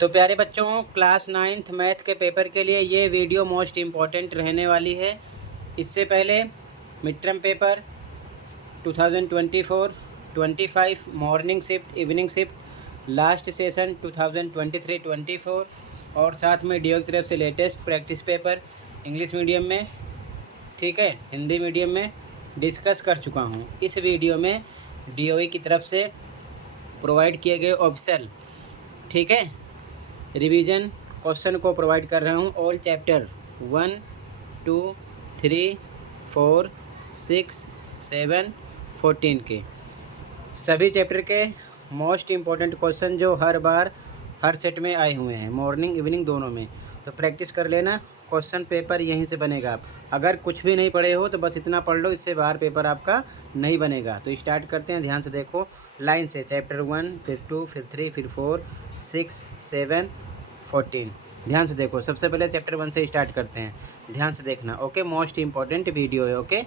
तो प्यारे बच्चों, क्लास 9th मैथ के पेपर के लिए ये वीडियो मोस्ट इम्पॉर्टेंट रहने वाली है। इससे पहले mid term paper 2024-25 morning shift, evening shift, last session 2023-24 और साथ में डीओ की तरफ से latest practice paper English medium में, ठीक है, हिंदी मीडियम में डिस्कस कर चुका हूँ। इस वीडियो में डीओई की तरफ से प्रोवाइड किए गए ऑप्शनल, ठीक है, रिवीजन क्वेश्चन को प्रोवाइड कर रहा हूँ। ऑल चैप्टर 1, 2, 3, 4, 6, 7, 14 के सभी चैप्टर के मोस्ट इम्पॉर्टेंट क्वेश्चन जो हर बार हर सेट में आए हुए हैं, मॉर्निंग इवनिंग दोनों में। तो प्रैक्टिस कर लेना, क्वेश्चन पेपर यहीं से बनेगा। आप अगर कुछ भी नहीं पढ़े हो तो बस इतना पढ़ लो, इससे बाहर पेपर आपका नहीं बनेगा। तो स्टार्ट करते हैं, ध्यान से देखो लाइन से। चैप्टर 1, फिर 2, फिर 3, फिर 4, 6, 7, 14। ध्यान से देखो। सबसे पहले चैप्टर 1 से स्टार्ट करते हैं, ध्यान से देखना। ओके, मोस्ट इम्पॉर्टेंट वीडियो है। ओके,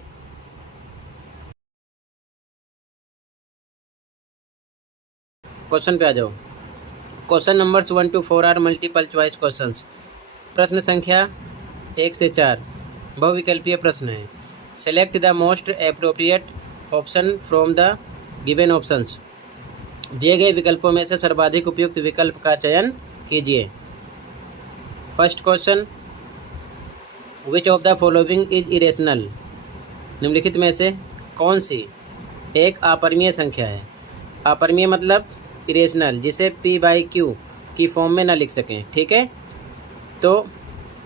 क्वेश्चन पे आ जाओ। Question numbers 1 to 4 are multiple choice questions. प्रश्न संख्या 1 से 4 बहुविकल्पीय प्रश्न है। Select the most appropriate option from the given options. दिए गए विकल्पों में से सर्वाधिक उपयुक्त विकल्प का चयन कीजिए। First question, which of the following is irrational. निम्नलिखित में से कौन सी एक अपरिमेय संख्या है। अपरिमेय मतलब इरेशनल, जिसे p/q की फॉर्म में ना लिख सकें, ठीक है। तो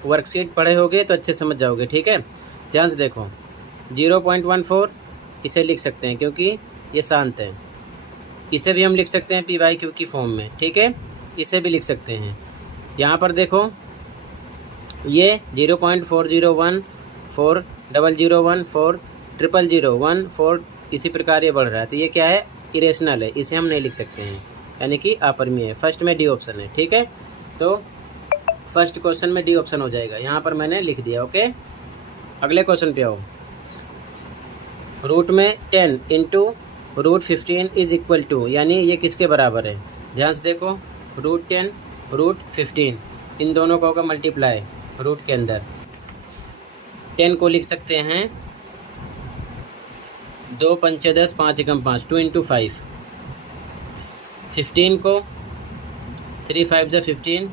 वर्कशीट पढ़े होगे तो अच्छे समझ जाओगे, ठीक है। ध्यान से देखो, 0.14 इसे लिख सकते हैं क्योंकि ये शांत है। इसे भी हम लिख सकते हैं p/q की फॉर्म में, ठीक है। इसे भी लिख सकते हैं। यहाँ पर देखो, ये 0.401, 40001, 40001, 4 इसी प्रकार ये बढ़ रहा है। तो ये क्या है, इरेशनल है, इसे हम नहीं लिख सकते हैं, यानी कि अपरिमेय है। फर्स्ट में डी ऑप्शन है, ठीक है। तो फर्स्ट क्वेश्चन में डी ऑप्शन हो जाएगा, यहाँ पर मैंने लिख दिया। ओके, अगले क्वेश्चन पे आओ। रूट में 10 into root 15 is equal to, यानी ये किसके बराबर है। ध्यान से देखो, रूट 10 रूट 15 इन दोनों का होगा मल्टीप्लाई रूट के अंदर। 10 को लिख सकते हैं 2 पंचे 10, 5 एकम 5, 2 इंटू 5। 15 को 3 5 जा 15,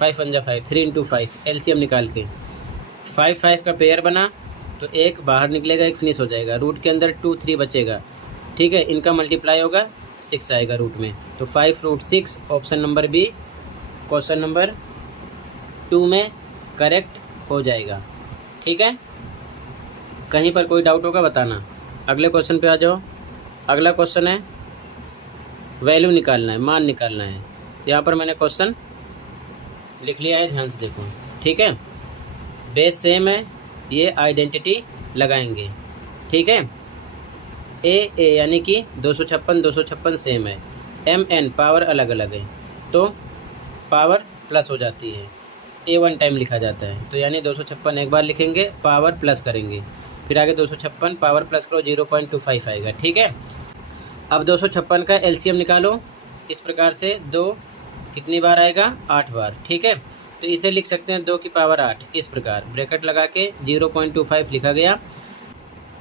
5 1 जा 5, 3 इंटू 5 एलसीएम निकाल के 5 5 का पेयर बना तो एक बाहर निकलेगा, एक फिनिश हो जाएगा। रूट के अंदर 2 3 बचेगा, ठीक है। इनका मल्टीप्लाई होगा 6 आएगा रूट में, तो 5 root 6 option number B question number 2 में करेक्ट हो जाएगा, ठीक है। कहीं पर कोई डाउट होगा बताना। अगले क्वेश्चन पे आ जाओ। अगला क्वेश्चन है वैल्यू निकालना है, मान निकालना है। तो यहाँ पर मैंने क्वेश्चन लिख लिया है, ध्यान से देखो, ठीक है। बेस सेम है, ये आइडेंटिटी लगाएंगे, ठीक है। ए यानी कि 256 सेम है। MN पावर अलग अलग है, तो पावर प्लस हो जाती है। A 1 टाइम लिखा जाता है, तो यानी 256 एक बार लिखेंगे, पावर प्लस करेंगे, फिर आगे 256 पावर प्लस करो, 0.25 आएगा, ठीक है। अब 256 का एलसीएम निकालो। इस प्रकार से 2 कितनी बार आएगा, 8 बार, ठीक है। तो इसे लिख सकते हैं 2 की पावर 8, इस प्रकार ब्रैकेट लगा के 0.25 लिखा गया।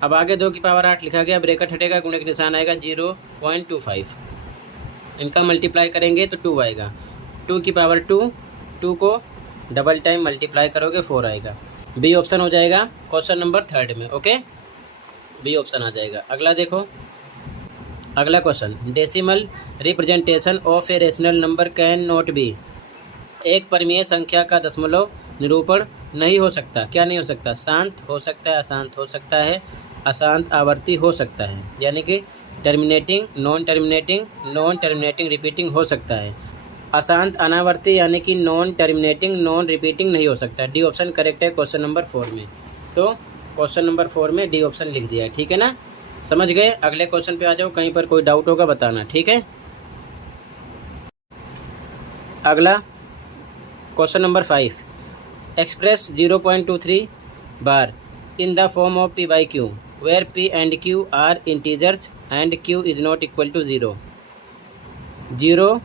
अब आगे 2 की पावर 8 लिखा गया, ब्रैकेट हटेगा, गुणे का निशान आएगा, 0.25। इनका मल्टीप्लाई करेंगे तो 2 आएगा, 2 की पावर 2, 2 को डबल टाइम मल्टीप्लाई करोगे 4 आएगा। बी ऑप्शन हो जाएगा क्वेश्चन नंबर 3 में। ओके, बी ऑप्शन आ जाएगा। अगला देखो, अगला question, decimal representation of a rational number can not be. एक परिमेय संख्या का दशमलव निरूपण नहीं हो सकता। क्या नहीं हो सकता, शांत हो सकता है, अशांत हो सकता है, अशांत आवर्ती हो सकता है, यानी कि टर्मिनेटिंग, नॉन टर्मिनेटिंग रिपीटिंग हो सकता है। अशांत अनावर्ती यानी कि नॉन टर्मिनेटिंग नॉन रिपीटिंग नहीं हो सकता। डी ऑप्शन करेक्ट है क्वेश्चन नंबर 4 में। तो क्वेश्चन नंबर 4 में डी ऑप्शन लिख दिया है, ठीक है ना, समझ गए। अगले क्वेश्चन पे आ जाओ, कहीं पर कोई डाउट होगा बताना, ठीक है। अगला question number 5, express 0.23 bar in the form of p/q where p and q are integers and q is not equal to 0। 0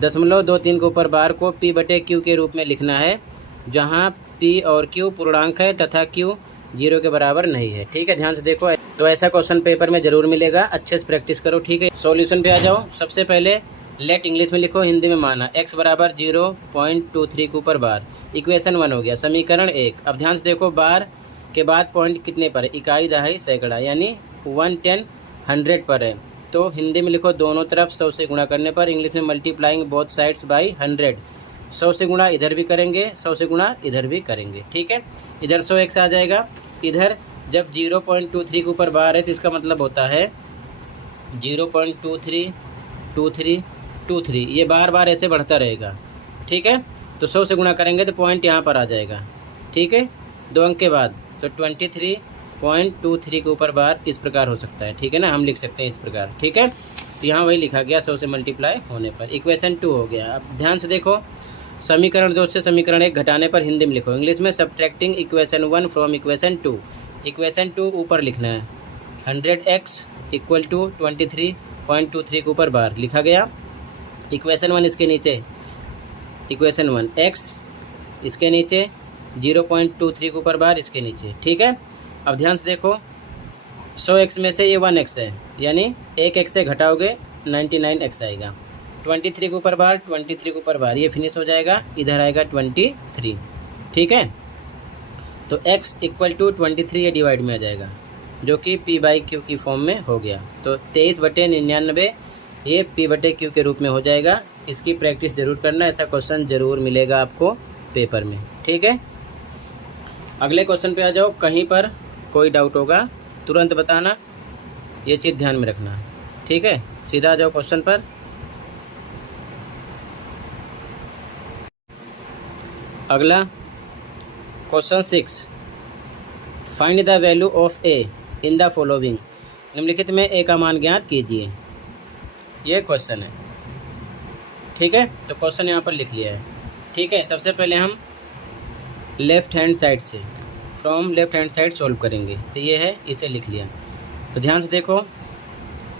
0.23 के ऊपर बार को P/Q के रूप में लिखना है, जहाँ P और Q पूर्णांक है तथा Q 0 के बराबर नहीं है। ठीक है, ध्यान से देखो। तो ऐसा क्वेश्चन पेपर में ज़रूर मिलेगा, अच्छे से प्रैक्टिस करो। ठीक है, सॉल्यूशन पे आ जाओ। सबसे पहले लेट इंग्लिश में लिखो, हिंदी में माना x बराबर 0.23 के ऊपर बार। इक्वेशन 1 हो गया, समीकरण 1। अब ध्यान से देखो, बार के बाद पॉइंट कितने पर है? इकाई, दहाई, सैकड़ा, यानी 1, 10, 100 पर है। तो हिंदी में लिखो दोनों तरफ 100 से गुणा करने पर। इंग्लिश में मल्टीप्लाइंग बोथ साइड्स बाई 100। 100 से गुणा इधर भी करेंगे, 100 से गुणा इधर भी करेंगे। ठीक है, इधर 100x आ जाएगा। इधर जब 0.23 के ऊपर बार है तो इसका मतलब होता है 0.23, 23, 23। ये बार बार ऐसे बढ़ता रहेगा। ठीक है, तो 100 से गुणा करेंगे तो पॉइंट यहाँ पर आ जाएगा। ठीक है, 2 अंक के बाद तो 23.23 के ऊपर बार इस प्रकार हो सकता है। ठीक है ना, हम लिख सकते हैं इस प्रकार। ठीक है, तो यहाँ वही लिखा गया 100 से मल्टीप्लाई होने पर। इक्वेशन 2 हो गया। अब ध्यान से देखो, समीकरण 2 से समीकरण 1 घटाने पर हिंदी में लिखो। इंग्लिश में subtracting equation 1 from equation 2। Equation 2 ऊपर लिखना है, 100x इक्वल टू 23.23 के ऊपर बार लिखा गया। इक्वेशन 1 इसके नीचे, इक्वेशन 1 x इसके नीचे, 0.23 के ऊपर बार इसके नीचे। ठीक है, अब ध्यान से देखो, 100x में से ये 1x है, यानी 1x से घटाओगे 99x आएगा। 23 के ऊपर बार, 23 के ऊपर बार, ये फिनिश हो जाएगा, इधर आएगा 23। ठीक है, तो x इक्वल टू 23 ये डिवाइड में आ जाएगा, जो कि P/Q की फॉर्म में हो गया। तो 23/99 ये P/Q के रूप में हो जाएगा। इसकी प्रैक्टिस ज़रूर करना, ऐसा क्वेश्चन ज़रूर मिलेगा आपको पेपर में। ठीक है, अगले क्वेश्चन पे आ जाओ। कहीं पर कोई डाउट होगा तुरंत बताना, ये चीज़ ध्यान में रखना। ठीक है, सीधा आ जाओ क्वेश्चन पर। अगला question 6, find the value of a in the following. निम्नलिखित में a का मान ज्ञात कीजिए, ये क्वेश्चन है। ठीक है, तो क्वेश्चन यहाँ पर लिख लिया है। ठीक है, सबसे पहले हम लेफ़्ट हैंड साइड से, from left hand side solve करेंगे। तो ये है, इसे लिख लिया। तो ध्यान से देखो,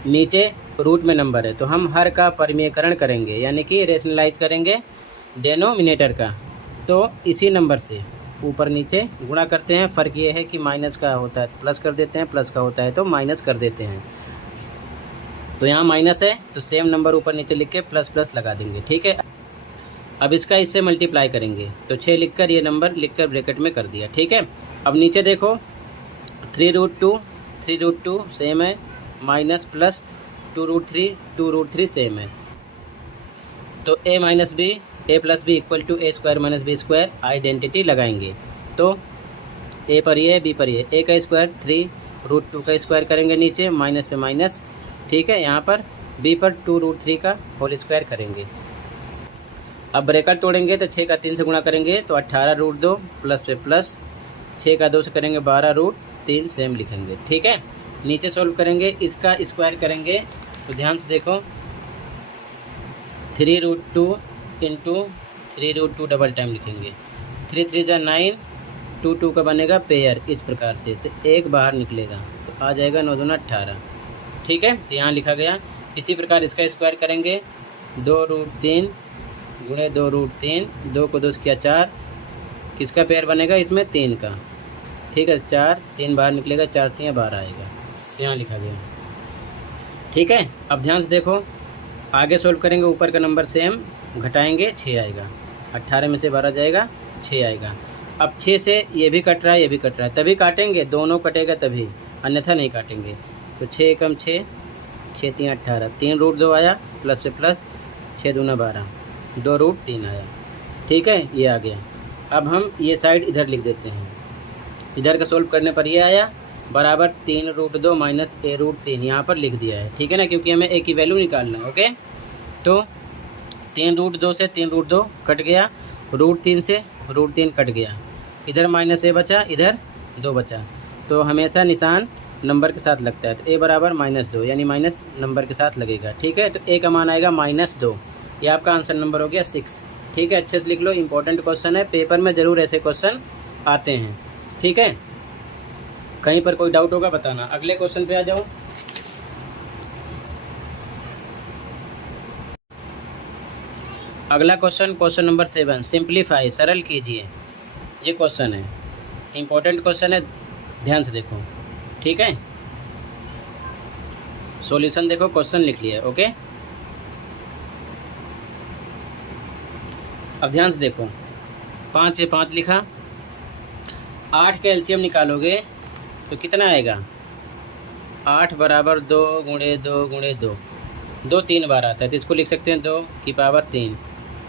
नीचे रूट में नंबर है, तो हम हर का परिमेयकरण करेंगे, यानी कि रेशनलाइज करेंगे डेनोमिनेटर का। तो इसी नंबर से ऊपर नीचे गुणा करते हैं। फ़र्क ये है कि माइनस का होता है तो प्लस कर देते हैं, प्लस का होता है तो माइनस कर देते हैं। तो यहाँ माइनस है तो सेम नंबर ऊपर नीचे लिख के प्लस प्लस लगा देंगे। ठीक है, अब इसका इससे मल्टीप्लाई करेंगे, तो 6 लिखकर ये नंबर लिखकर ब्रैकेट में कर दिया। ठीक है, अब नीचे देखो 3√2 सेम है, माइनस प्लस 2√3 सेम है। तो a minus B, a plus B equal to a square minus B square, identity लगाएंगे। तो a पर ये, b पर ये, a का स्क्वायर 3√2 का स्क्वायर करेंगे नीचे, माइनस पे माइनस। ठीक है, यहाँ पर b पर 2√3 का होल स्क्वायर करेंगे। अब ब्रैकेट तोड़ेंगे तो 6 का 3 से गुणा करेंगे तो 18√2 प्लस पे प्लस, 6 का 2 से करेंगे 12√3 सेम लिखेंगे। ठीक है, नीचे सॉल्व करेंगे, इसका स्क्वायर करेंगे। तो ध्यान से देखो, 3√2 इंटू 3√2 डबल टाइम लिखेंगे। 3 3 जा 9, 2 2 का बनेगा पेयर, इस प्रकार से। तो एक बाहर निकलेगा तो आ जाएगा 9 दूना 18। ठीक है, तो यहाँ लिखा गया। इसी प्रकार इसका स्क्वायर करेंगे, 2√3 गुणे 2√3, 2 को 2 किया 4, किसका पेयर बनेगा इसमें? 3 का। ठीक है, 4 3 बाहर निकलेगा, 4 3 12 आएगा, यहाँ लिखा गया। ठीक है, अब ध्यान से देखो, आगे सोल्व करेंगे, ऊपर का नंबर सेम, घटाएंगे 6 आएगा, 18 में से 12 जाएगा 6 आएगा। अब 6 से ये भी कट रहा है, ये भी कट रहा है, तभी काटेंगे, दोनों कटेगा तभी, अन्यथा नहीं काटेंगे। तो 6 कम 6, 6 3 18, 3√2 आया, प्लस पे प्लस, 6 दूना 12, 2√3 आया। ठीक है, ये आ गया। अब हम ये साइड इधर लिख देते हैं, इधर का सोल्व करने पर ये आया बराबर 3√2 माइनस a√3, यहाँ पर लिख दिया है। ठीक है ना, क्योंकि हमें a की वैल्यू निकालना है। ओके, तो 3√2 से 3√2 कट गया, √3 से √3 कट गया, इधर माइनस a बचा, इधर 2 बचा। तो हमेशा निशान नंबर के साथ लगता है, तो a बराबर -2, यानी माइनस नंबर के साथ लगेगा। ठीक है, तो a का मान आएगा -2, ये आपका आंसर नंबर हो गया 6। ठीक है, अच्छे से लिख लो, इंपॉर्टेंट क्वेश्चन है, पेपर में ज़रूर ऐसे क्वेश्चन आते हैं। ठीक है, कहीं पर कोई डाउट होगा बताना। अगले क्वेश्चन पे आ जाओ। अगला क्वेश्चन, क्वेश्चन नंबर 7, सिंप्लीफाई, सरल कीजिए। ये क्वेश्चन है, इम्पोर्टेंट क्वेश्चन है, ध्यान से देखो, ठीक है। सॉल्यूशन देखो, क्वेश्चन लिख लिया, ओके। अब ध्यान से देखो, 5 पे 5 लिखा, 8 का एलसीएम निकालोगे तो कितना आएगा? 8 बराबर 2 गुणे 2 गुणे 2, 2 3 बार आता है तो इसको लिख सकते हैं 2 की पावर 3,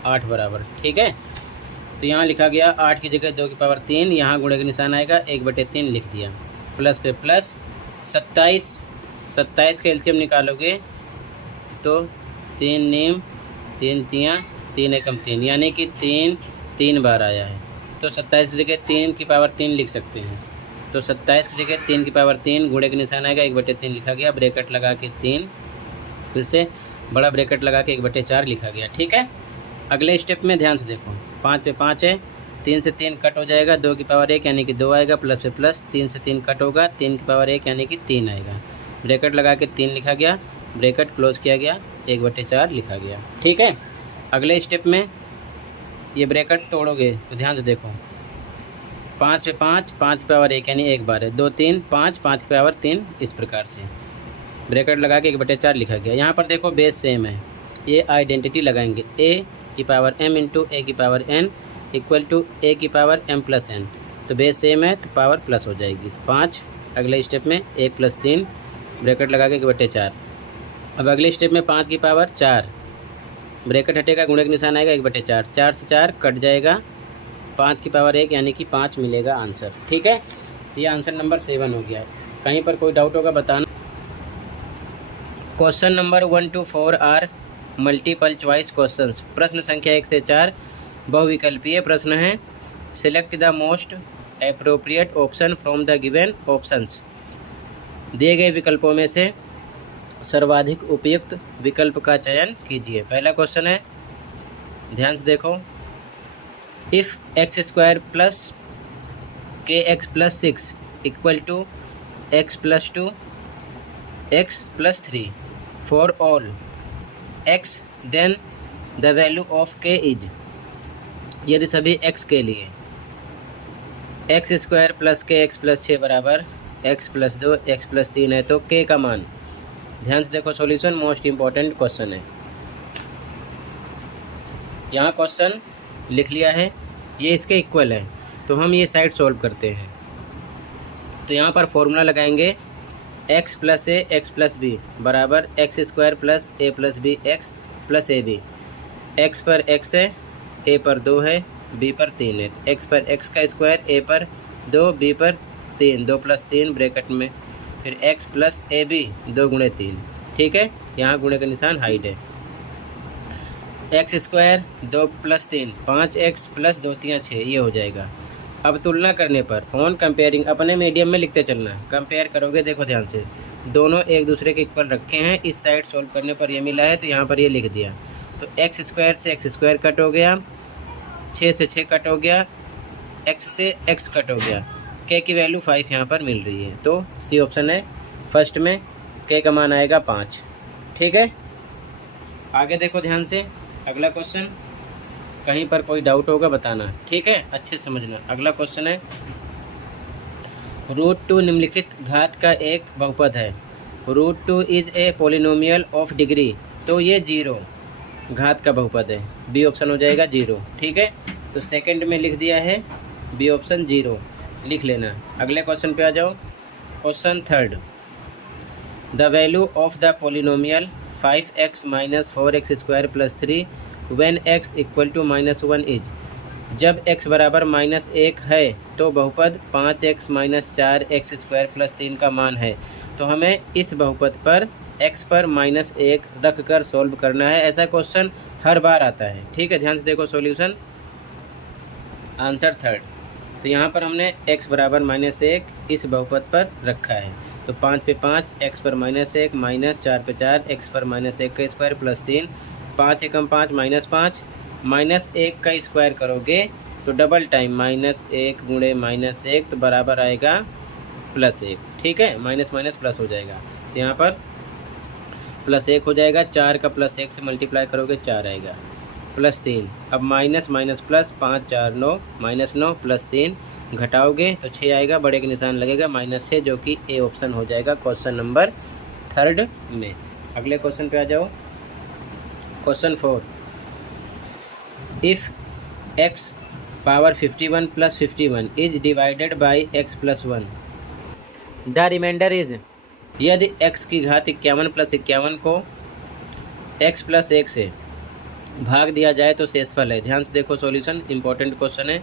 8 बराबर, ठीक है। तो यहाँ लिखा गया 8 की जगह 2 की पावर 3, यहाँ गुणे का निशान आएगा, 1/3 लिख दिया, प्लस पे प्लस 27 का एलसीएम निकालोगे तो 3 नीम 3 तियाँ 3 एकम 3, यानी कि 3 बार आया है। तो 27 की जगह 3 की पावर 3 लिख सकते हैं। तो 27 की जगह 3 की पावर 3, गुणे का निशान आएगा, 1/3 लिखा गया, ब्रैकेट लगा के 3, फिर से बड़ा ब्रैकेट लगा के 1/4 लिखा गया, ठीक है। अगले स्टेप में ध्यान से देखो, 5 पे 5 है, 3 से 3 कट हो जाएगा, 2 की पावर 1 यानी कि 2 आएगा, प्लस पे प्लस 3 से 3 कट होगा, 3 की पावर 1 यानी कि 3 आएगा, ब्रैकेट लगा के 3 लिखा गया, ब्रैकेट क्लोज किया गया, 1/4 लिखा गया, ठीक है। अगले स्टेप में ये ब्रैकेट तोड़ोगे तो ध्यान से देखो, 5 पे 5, 5 की पावर 1 यानी 1 बार है, 2 3 5, 5 की पावर 3, इस प्रकार से ब्रैकेट लगा के 1/4 लिखा गया। यहाँ पर देखो बेस सेम है, ये आइडेंटिटी लगाएंगे, a की पावर m इंटू a की power n equal to a की पावर m प्लस n, तो बेस सेम है तो पावर प्लस हो जाएगी, तो 5। अगले स्टेप में 1 + 3 ब्रैकेट लगा के 1/4। अब अगले स्टेप में 5 की पावर 4, ब्रैकेट हटेगा, गुणे का निशान आएगा, 1/4, 4 से 4 कट जाएगा, 5 की पावर 1 यानी कि 5 मिलेगा आंसर, ठीक है। ये आंसर नंबर 7 हो गया। कहीं पर कोई डाउट होगा बताना। Question number 1 to 4 are multiple choice questions. प्रश्न संख्या 1 से 4 बहुविकल्पीय प्रश्न हैं। Select the most appropriate option from the given options. दिए गए विकल्पों में से सर्वाधिक उपयुक्त विकल्प का चयन कीजिए। पहला क्वेश्चन है, ध्यान से देखो, if x² plus kx plus 6 equal to x plus 2 x plus 3 for all x, then the value of k is. यदि सभी x के लिए x² प्लस kx प्लस 6 बराबर x प्लस 2 x प्लस 3 है तो k का मान, ध्यान से देखो, सॉल्यूशन मोस्ट इम्पॉर्टेंट क्वेश्चन है। यहाँ क्वेश्चन लिख लिया है, ये इसके इक्वल है, तो हम ये साइड सॉल्व करते हैं। तो यहाँ पर फॉर्मूला लगाएंगे, x plus a x plus b बराबर x² plus a plus b x plus A B. x पर x है, a पर 2 है, b पर 3 है, x पर x का स्क्वायर, a पर 2 b पर 3, 2 + 3 ब्रैकेट में, फिर x प्लस ए बी 2 × 3, ठीक है। यहाँ गुणे का निशान हाइड है, x² 2 + 3 5x प्लस 2 3 6, ये हो जाएगा। अब तुलना करने पर, ऑन कंपेयरिंग, अपने मीडियम में लिखते चलना, कंपेयर करोगे, देखो ध्यान से, दोनों एक दूसरे के इक्वल रखे हैं, इस साइड सोल्व करने पर ये मिला है तो यहाँ पर ये लिख दिया। तो x² से x² कट हो गया, 6 से 6 कट हो गया, x से x कट हो गया, k की वैल्यू 5 यहाँ पर मिल रही है, तो सी ऑप्शन है फर्स्ट में, k का मान आएगा 5, ठीक है। आगे देखो ध्यान से, अगला क्वेश्चन, कहीं पर कोई डाउट होगा बताना, ठीक है, अच्छे से समझना। अगला क्वेश्चन है, √2 निम्नलिखित घात का एक बहुपद है। √2 is a polynomial of degree, तो ये 0 घात का बहुपद है, बी ऑप्शन हो जाएगा 0, ठीक है। तो सेकंड में लिख दिया है बी ऑप्शन 0, लिख लेना। अगले क्वेश्चन पे आ जाओ, question third, the value of the polynomial 5x - 4x² + 3 when x = -1 is. जब x बराबर -1 है तो बहुपद 5x - 4x² + 3 का मान है। तो हमें इस बहुपद पर x पर -1 रख कर सॉल्व करना है। ऐसा क्वेश्चन हर बार आता है, ठीक है। ध्यान से देखो सॉल्यूशन, आंसर थर्ड। तो यहाँ पर हमने x बराबर -1 इस बहुपद पर रखा है, तो 5 पे 5 x पर -1 माइनस 4 पे 4 x पर -1 का स्क्वायर प्लस 3, 5 एकम 5 -5 -1 का स्क्वायर करोगे तो डबल टाइम -1 गुणे -1 तो बराबर आएगा +1, ठीक है। माइनस माइनस प्लस हो जाएगा, तो यहाँ पर +1 हो जाएगा, 4 का +1 से मल्टीप्लाई करोगे 4 आएगा, प्लस 3। अब माइनस माइनस प्लस, 5 4 9, -9 प्लस 3 घटाओगे तो 6 आएगा, बड़े के निशान लगेगा -6, जो कि ए ऑप्शन हो जाएगा क्वेश्चन नंबर 3 में। अगले क्वेश्चन पे आ जाओ। Question 4, if x power 51 plus 51 is divided by x plus 1, the remainder is. यदि x की घात 51 प्लस 51 को x प्लस 1 से भाग दिया जाए तो शेषफल है। ध्यान से देखो, सॉल्यूशन इंपॉर्टेंट क्वेश्चन है।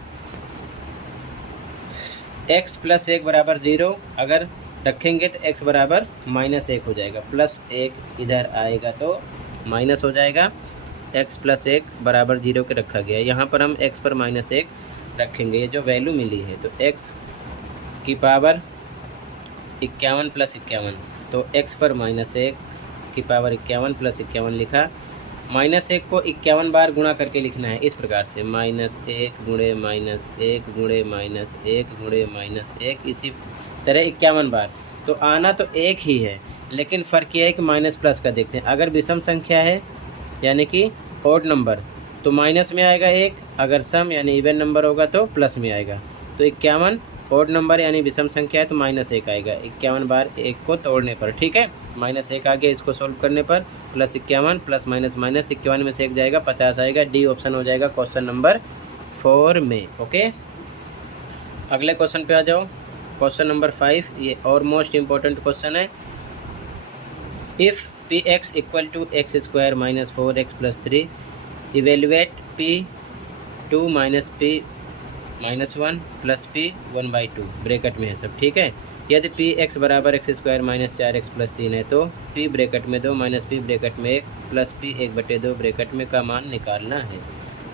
x प्लस 1 बराबर 0 अगर रखेंगे तो x बराबर -1 हो जाएगा, प्लस 1 इधर आएगा तो माइनस हो जाएगा। x प्लस 1 बराबर 0 के रखा गया है, यहाँ पर हम x पर -1 रखेंगे। ये जो वैल्यू मिली है तो x की पावर 51 प्लस 51, तो x पर -1 की पावर 51 प्लस 51 लिखा। -1 को 51 बार गुणा करके लिखना है इस प्रकार से, -1 गुणे -1 गुणे -1 गुणे -1, इसी तरह 51 बार। तो आना तो एक ही है, लेकिन फ़र्क यह है कि माइनस प्लस का देखते हैं। अगर विषम संख्या है यानी कि ऑड नंबर तो माइनस में आएगा 1, अगर सम यानी इवन नंबर होगा तो प्लस में आएगा। तो 51 ऑड नंबर यानी विषम संख्या है तो -1 आएगा 51 बार 1 को तोड़ने पर, ठीक है। -1 आ गया इसको सोल्व करने पर, प्लस 51 प्लस माइनस माइनस 51 में से 1 जाएगा, 50 आएगा। डी ऑप्शन हो जाएगा क्वेश्चन नंबर 4 में। ओके, अगले क्वेश्चन पे आ जाओ। क्वेश्चन नंबर 5, ये और मोस्ट इम्पोर्टेंट क्वेश्चन है। If px equal to X square minus 4x plus 3, evaluate p2 minus p minus 1 plus p 1/2, bracket में है सब, ठीक है। यदि px बराबर x square minus 4x plus 3 है तो p ब्रैकेट में 2 माइनस p ब्रैकेट में 1 प्लस p 1/2 ब्रैकेट में का मान निकालना है।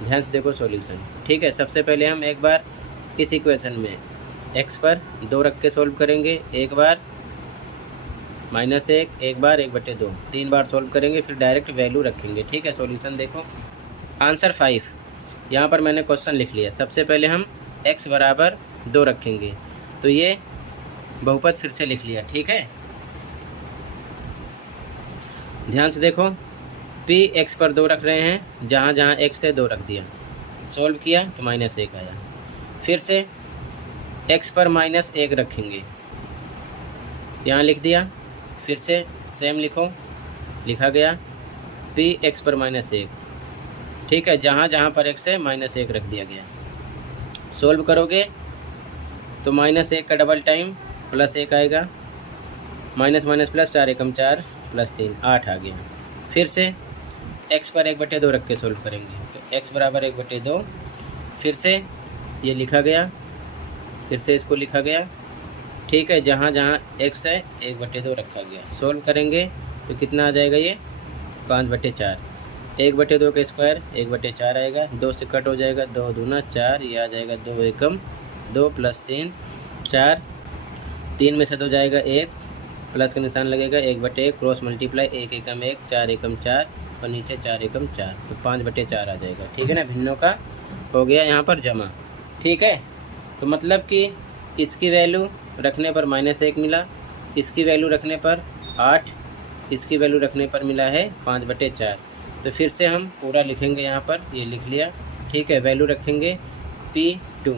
ध्यान से देखो सॉल्यूशन, ठीक है। सबसे पहले हम एक बार इस इक्वेशन में x पर 2 रख के सोल्व करेंगे, एक बार -1, एक बार 1/2, 3 बार सोल्व करेंगे, फिर डायरेक्ट वैल्यू रखेंगे, ठीक है। सॉल्यूशन देखो, आंसर 5 यहाँ पर मैंने क्वेश्चन लिख लिया। सबसे पहले हम x बराबर 2 रखेंगे, तो ये बहुपद फिर से लिख लिया, ठीक है। ध्यान से देखो, p x पर 2 रख रहे हैं, जहाँ जहाँ x से 2 रख दिया, सोल्व किया तो -1 आया। फिर से x पर -1 रखेंगे, यहाँ लिख दिया, फिर से सेम लिखो, लिखा गया p x पर -1, ठीक है। जहाँ जहाँ पर x है -1 रख दिया गया। सोल्व करोगे तो -1 का डबल टाइम प्लस 1 आएगा, माइनस माइनस प्लस, 4 एकम 4 प्लस 3 8 आ गया। फिर से x पर 1/2 रख के सोल्व करेंगे, तो x बराबर 1/2, फिर से ये लिखा गया, फिर से इसको लिखा गया, ठीक है। जहाँ जहाँ x है 1/2 रखा गया। सोल्व करेंगे तो कितना आ जाएगा, ये 5/4, 1/2 का स्क्वायर 1/4 आएगा, 2 से कट हो जाएगा, 2 दूना 4, ये आ जाएगा 2 एकम 2 प्लस 3 4, 3 में से 2 जाएगा 1, प्लस का निशान लगेगा 1/1, क्रॉस मल्टीप्लाई 1 एकम 1, 4 एकम 4 और नीचे 4 एकम 4, तो 5/4 आ जाएगा, ठीक है ना। भिन्नों का हो गया यहाँ पर जमा, ठीक है। तो मतलब कि इसकी वैल्यू रखने पर -1 मिला, इसकी वैल्यू रखने पर 8, इसकी वैल्यू रखने पर मिला है 5/4। तो फिर से हम पूरा लिखेंगे यहाँ पर, ये लिख लिया, ठीक है। वैल्यू रखेंगे p2,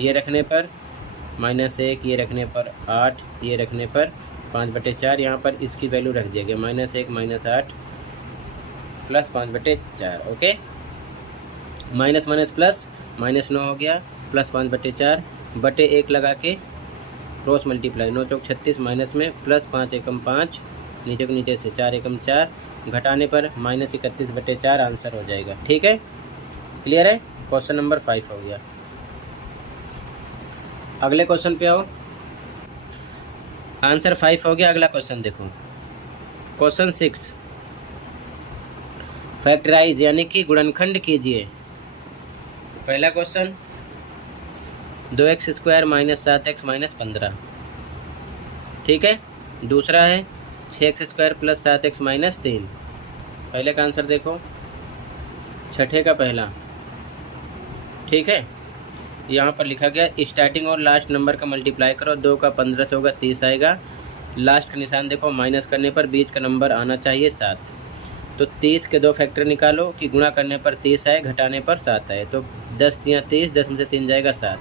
ये रखने पर -1, ये रखने पर 8, ये रखने पर 5/4, यहाँ पर इसकी वैल्यू रख दिया गया -1 -8 plus 5/4, okay. Minus minus plus, -9 हो गया, प्लस 5/4 बटे 1 लगा के क्रॉस मल्टीप्लाई, 9 चौक 36, माइनस में प्लस 5 एकम 5, नीचे को नीचे से 4 एकम 4, घटाने पर -31/4 आंसर हो जाएगा, ठीक है। क्लियर है, क्वेश्चन नंबर 5 हो गया। अगले क्वेश्चन पे आओ। आंसर 5 हो गया, अगला क्वेश्चन देखो। क्वेश्चन 6, फैक्टराइज यानी कि गुणनखंड कीजिए। पहला question 2x square minus 7x minus 15, ठीक है। दूसरा है 6x square plus 7x minus 3। पहले का आंसर देखो, छठे का पहला, ठीक है। यहाँ पर लिखा गया स्टार्टिंग और लास्ट नंबर का मल्टीप्लाई करो, 2 का 15 से होगा 30 आएगा। लास्ट का निशान देखो, माइनस करने पर बीच का नंबर आना चाहिए 7। तो 30 के 2 फैक्टर निकालो कि गुणा करने पर 30 आए, घटाने पर 7 आए। तो 10 तियाँ 30, 10 में से 3 जाएगा 7।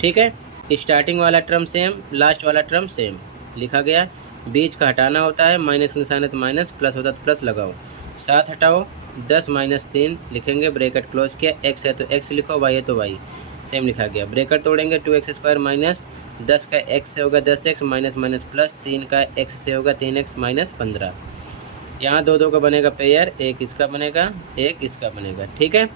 ठीक है, स्टार्टिंग वाला टर्म सेम, लास्ट वाला टर्म सेम लिखा गया। बीच का हटाना होता है, माइनस का निशान है तो माइनस, प्लस होता है तो प्लस लगाओ। 7 हटाओ, 10 माइनस 3 लिखेंगे, ब्रैकेट क्लोज किया। एक्स है तो एक्स लिखो, वाई है तो वाई, सेम लिखा गया। ब्रैकेट तोड़ेंगे, 2x² माइनस 10 का एक्स से होगा 10x माइनस माइनस प्लस 3 का एक्स से होगा 3x माइनस 15। यहाँ 2 का बनेगा पेयर, एक इसका बनेगा, एक इसका बनेगा। ठीक है,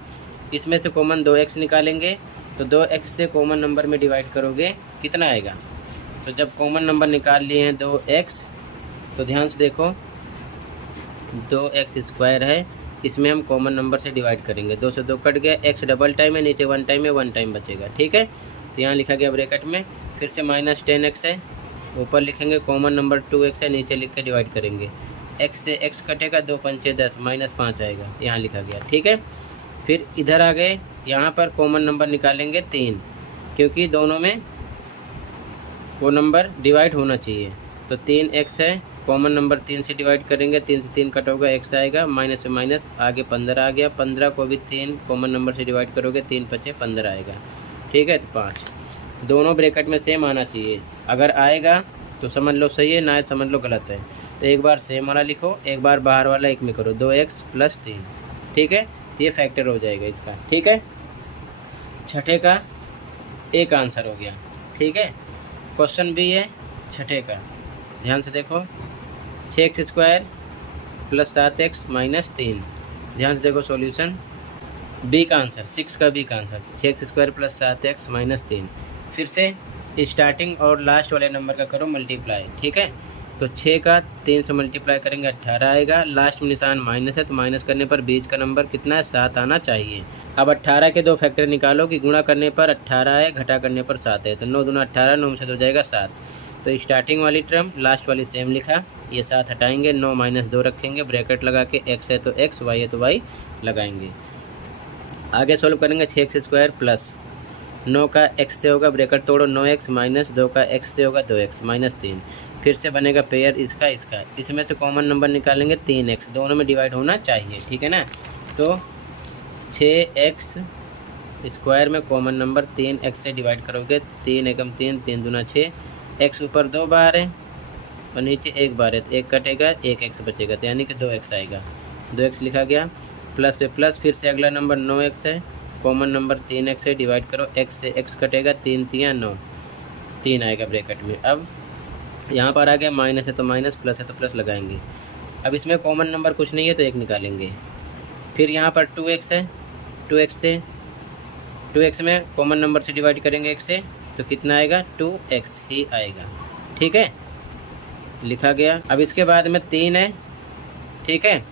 इसमें से कॉमन 2x निकालेंगे, तो 2x से कॉमन नंबर में डिवाइड करोगे कितना आएगा। तो जब कॉमन नंबर निकाल लिए हैं 2x, तो ध्यान से देखो 2x² है, इसमें हम कॉमन नंबर से डिवाइड करेंगे। 2 से 2 कट गया, x डबल टाइम है, नीचे 1 टाइम है, 1 टाइम बचेगा। ठीक है, तो यहाँ लिखा गया ब्रैकेट में, फिर से माइनस 10x है, ऊपर लिखेंगे कॉमन नंबर 2x है, नीचे लिख के डिवाइड करेंगे। x से x कटेगा, 2 पंचे 10 माइनस 5 आएगा, यहाँ लिखा गया। ठीक है, फिर इधर आ गए, यहाँ पर कॉमन नंबर निकालेंगे 3, क्योंकि दोनों में वो नंबर डिवाइड होना चाहिए। तो 3x है, कॉमन नंबर 3 से डिवाइड करेंगे, 3 से 3 कट होगा, x आएगा, माइनस से माइनस आगे 15 आ गया। 15 को भी 3 कॉमन नंबर से डिवाइड करोगे, 3 पचे 15 आएगा। ठीक है, तो 5 दोनों ब्रैकेट में सेम आना चाहिए। अगर आएगा तो समझ लो सही है, ना समझ लो गलत है। तो एक बार सेम वाला लिखो, एक बार बाहर वाला एक में करो, 2x + 3। ठीक है, ये फैक्टर हो जाएगा इसका। ठीक है, छठे का एक आंसर हो गया। ठीक है, क्वेश्चन भी है छठे का, ध्यान से देखो। 6x² + 7x - 3। ध्यान से देखो सॉल्यूशन, बी का आंसर, 6 का बी का आंसर, 6x² + 7x - 3। फिर से स्टार्टिंग और लास्ट वाले नंबर का करो मल्टीप्लाई। ठीक है, तो 6 का 3 से मल्टीप्लाई करेंगे 18 आएगा। लास्ट में निशान माइनस है, तो माइनस करने पर बीच का नंबर कितना है, 7 आना चाहिए। अब 18 के 2 फैक्टर निकालो कि गुणा करने पर 18 है, घटा करने पर 7 है। तो 9 दूना 18, 9 में से 2 जाएगा 7। तो स्टार्टिंग वाली टर्म, लास्ट वाली सेम लिखा, ये 7 हटाएंगे, 9 - 2 रखेंगे, ब्रैकेट लगा के x है तो x, y है तो y लगाएंगे। आगे सॉल्व करेंगे, 6x² प्लस 9 का x से होगा, ब्रैकेट तोड़ो, 9x माइनस 2 का x से होगा 2x - 3। फिर से बनेगा पेयर इसका इसका, इसमें से कॉमन नंबर निकालेंगे 3x, दोनों में डिवाइड होना चाहिए। ठीक है ना, तो 6x² में कॉमन नंबर 3x से डिवाइड करोगे, 3 एकम 3, 3 दूना 6, x ऊपर 2 बार है और नीचे 1 बार है, तो 1 कटेगा, 1x बचेगा, तो यानी कि 2x आएगा। 2x लिखा गया, प्लस पे प्लस, फिर से अगला नंबर 9x है, कॉमन नंबर 3x से डिवाइड करो, x से x कटेगा, 3 तियाँ 9, 3 आएगा ब्रैकेट में। अब यहाँ पर आ गया, माइनस है तो माइनस, प्लस है तो प्लस लगाएंगे। अब इसमें कॉमन नंबर कुछ नहीं है तो 1 निकालेंगे। फिर यहाँ पर 2x है, 2x में कॉमन नंबर से डिवाइड करेंगे x से, तो कितना आएगा, 2x ही आएगा। ठीक है, लिखा गया। अब इसके बाद में 3 है, ठीक है,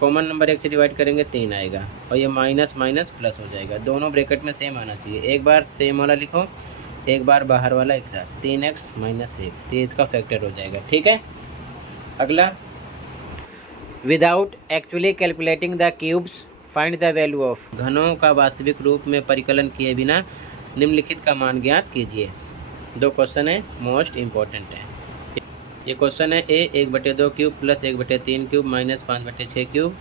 कॉमन नंबर 1 से डिवाइड करेंगे, 3 आएगा, और ये माइनस माइनस प्लस हो जाएगा। दोनों ब्रैकेट में सेम आना चाहिए। एक बार सेम वाला लिखो, एक बार बाहर वाला एक साथ, 3x - 1, तो इसका फैक्टर हो जाएगा। ठीक है, अगला, without actually calculating the cubes find the value of. घनों का वास्तविक रूप में परिकलन किए बिना निम्नलिखित का मान ज्ञात कीजिए। 2 क्वेश्चन है, मोस्ट इम्पॉर्टेंट है। ये क्वेश्चन है A 1/2 cube plus 1/3 cube minus 5/6 cube.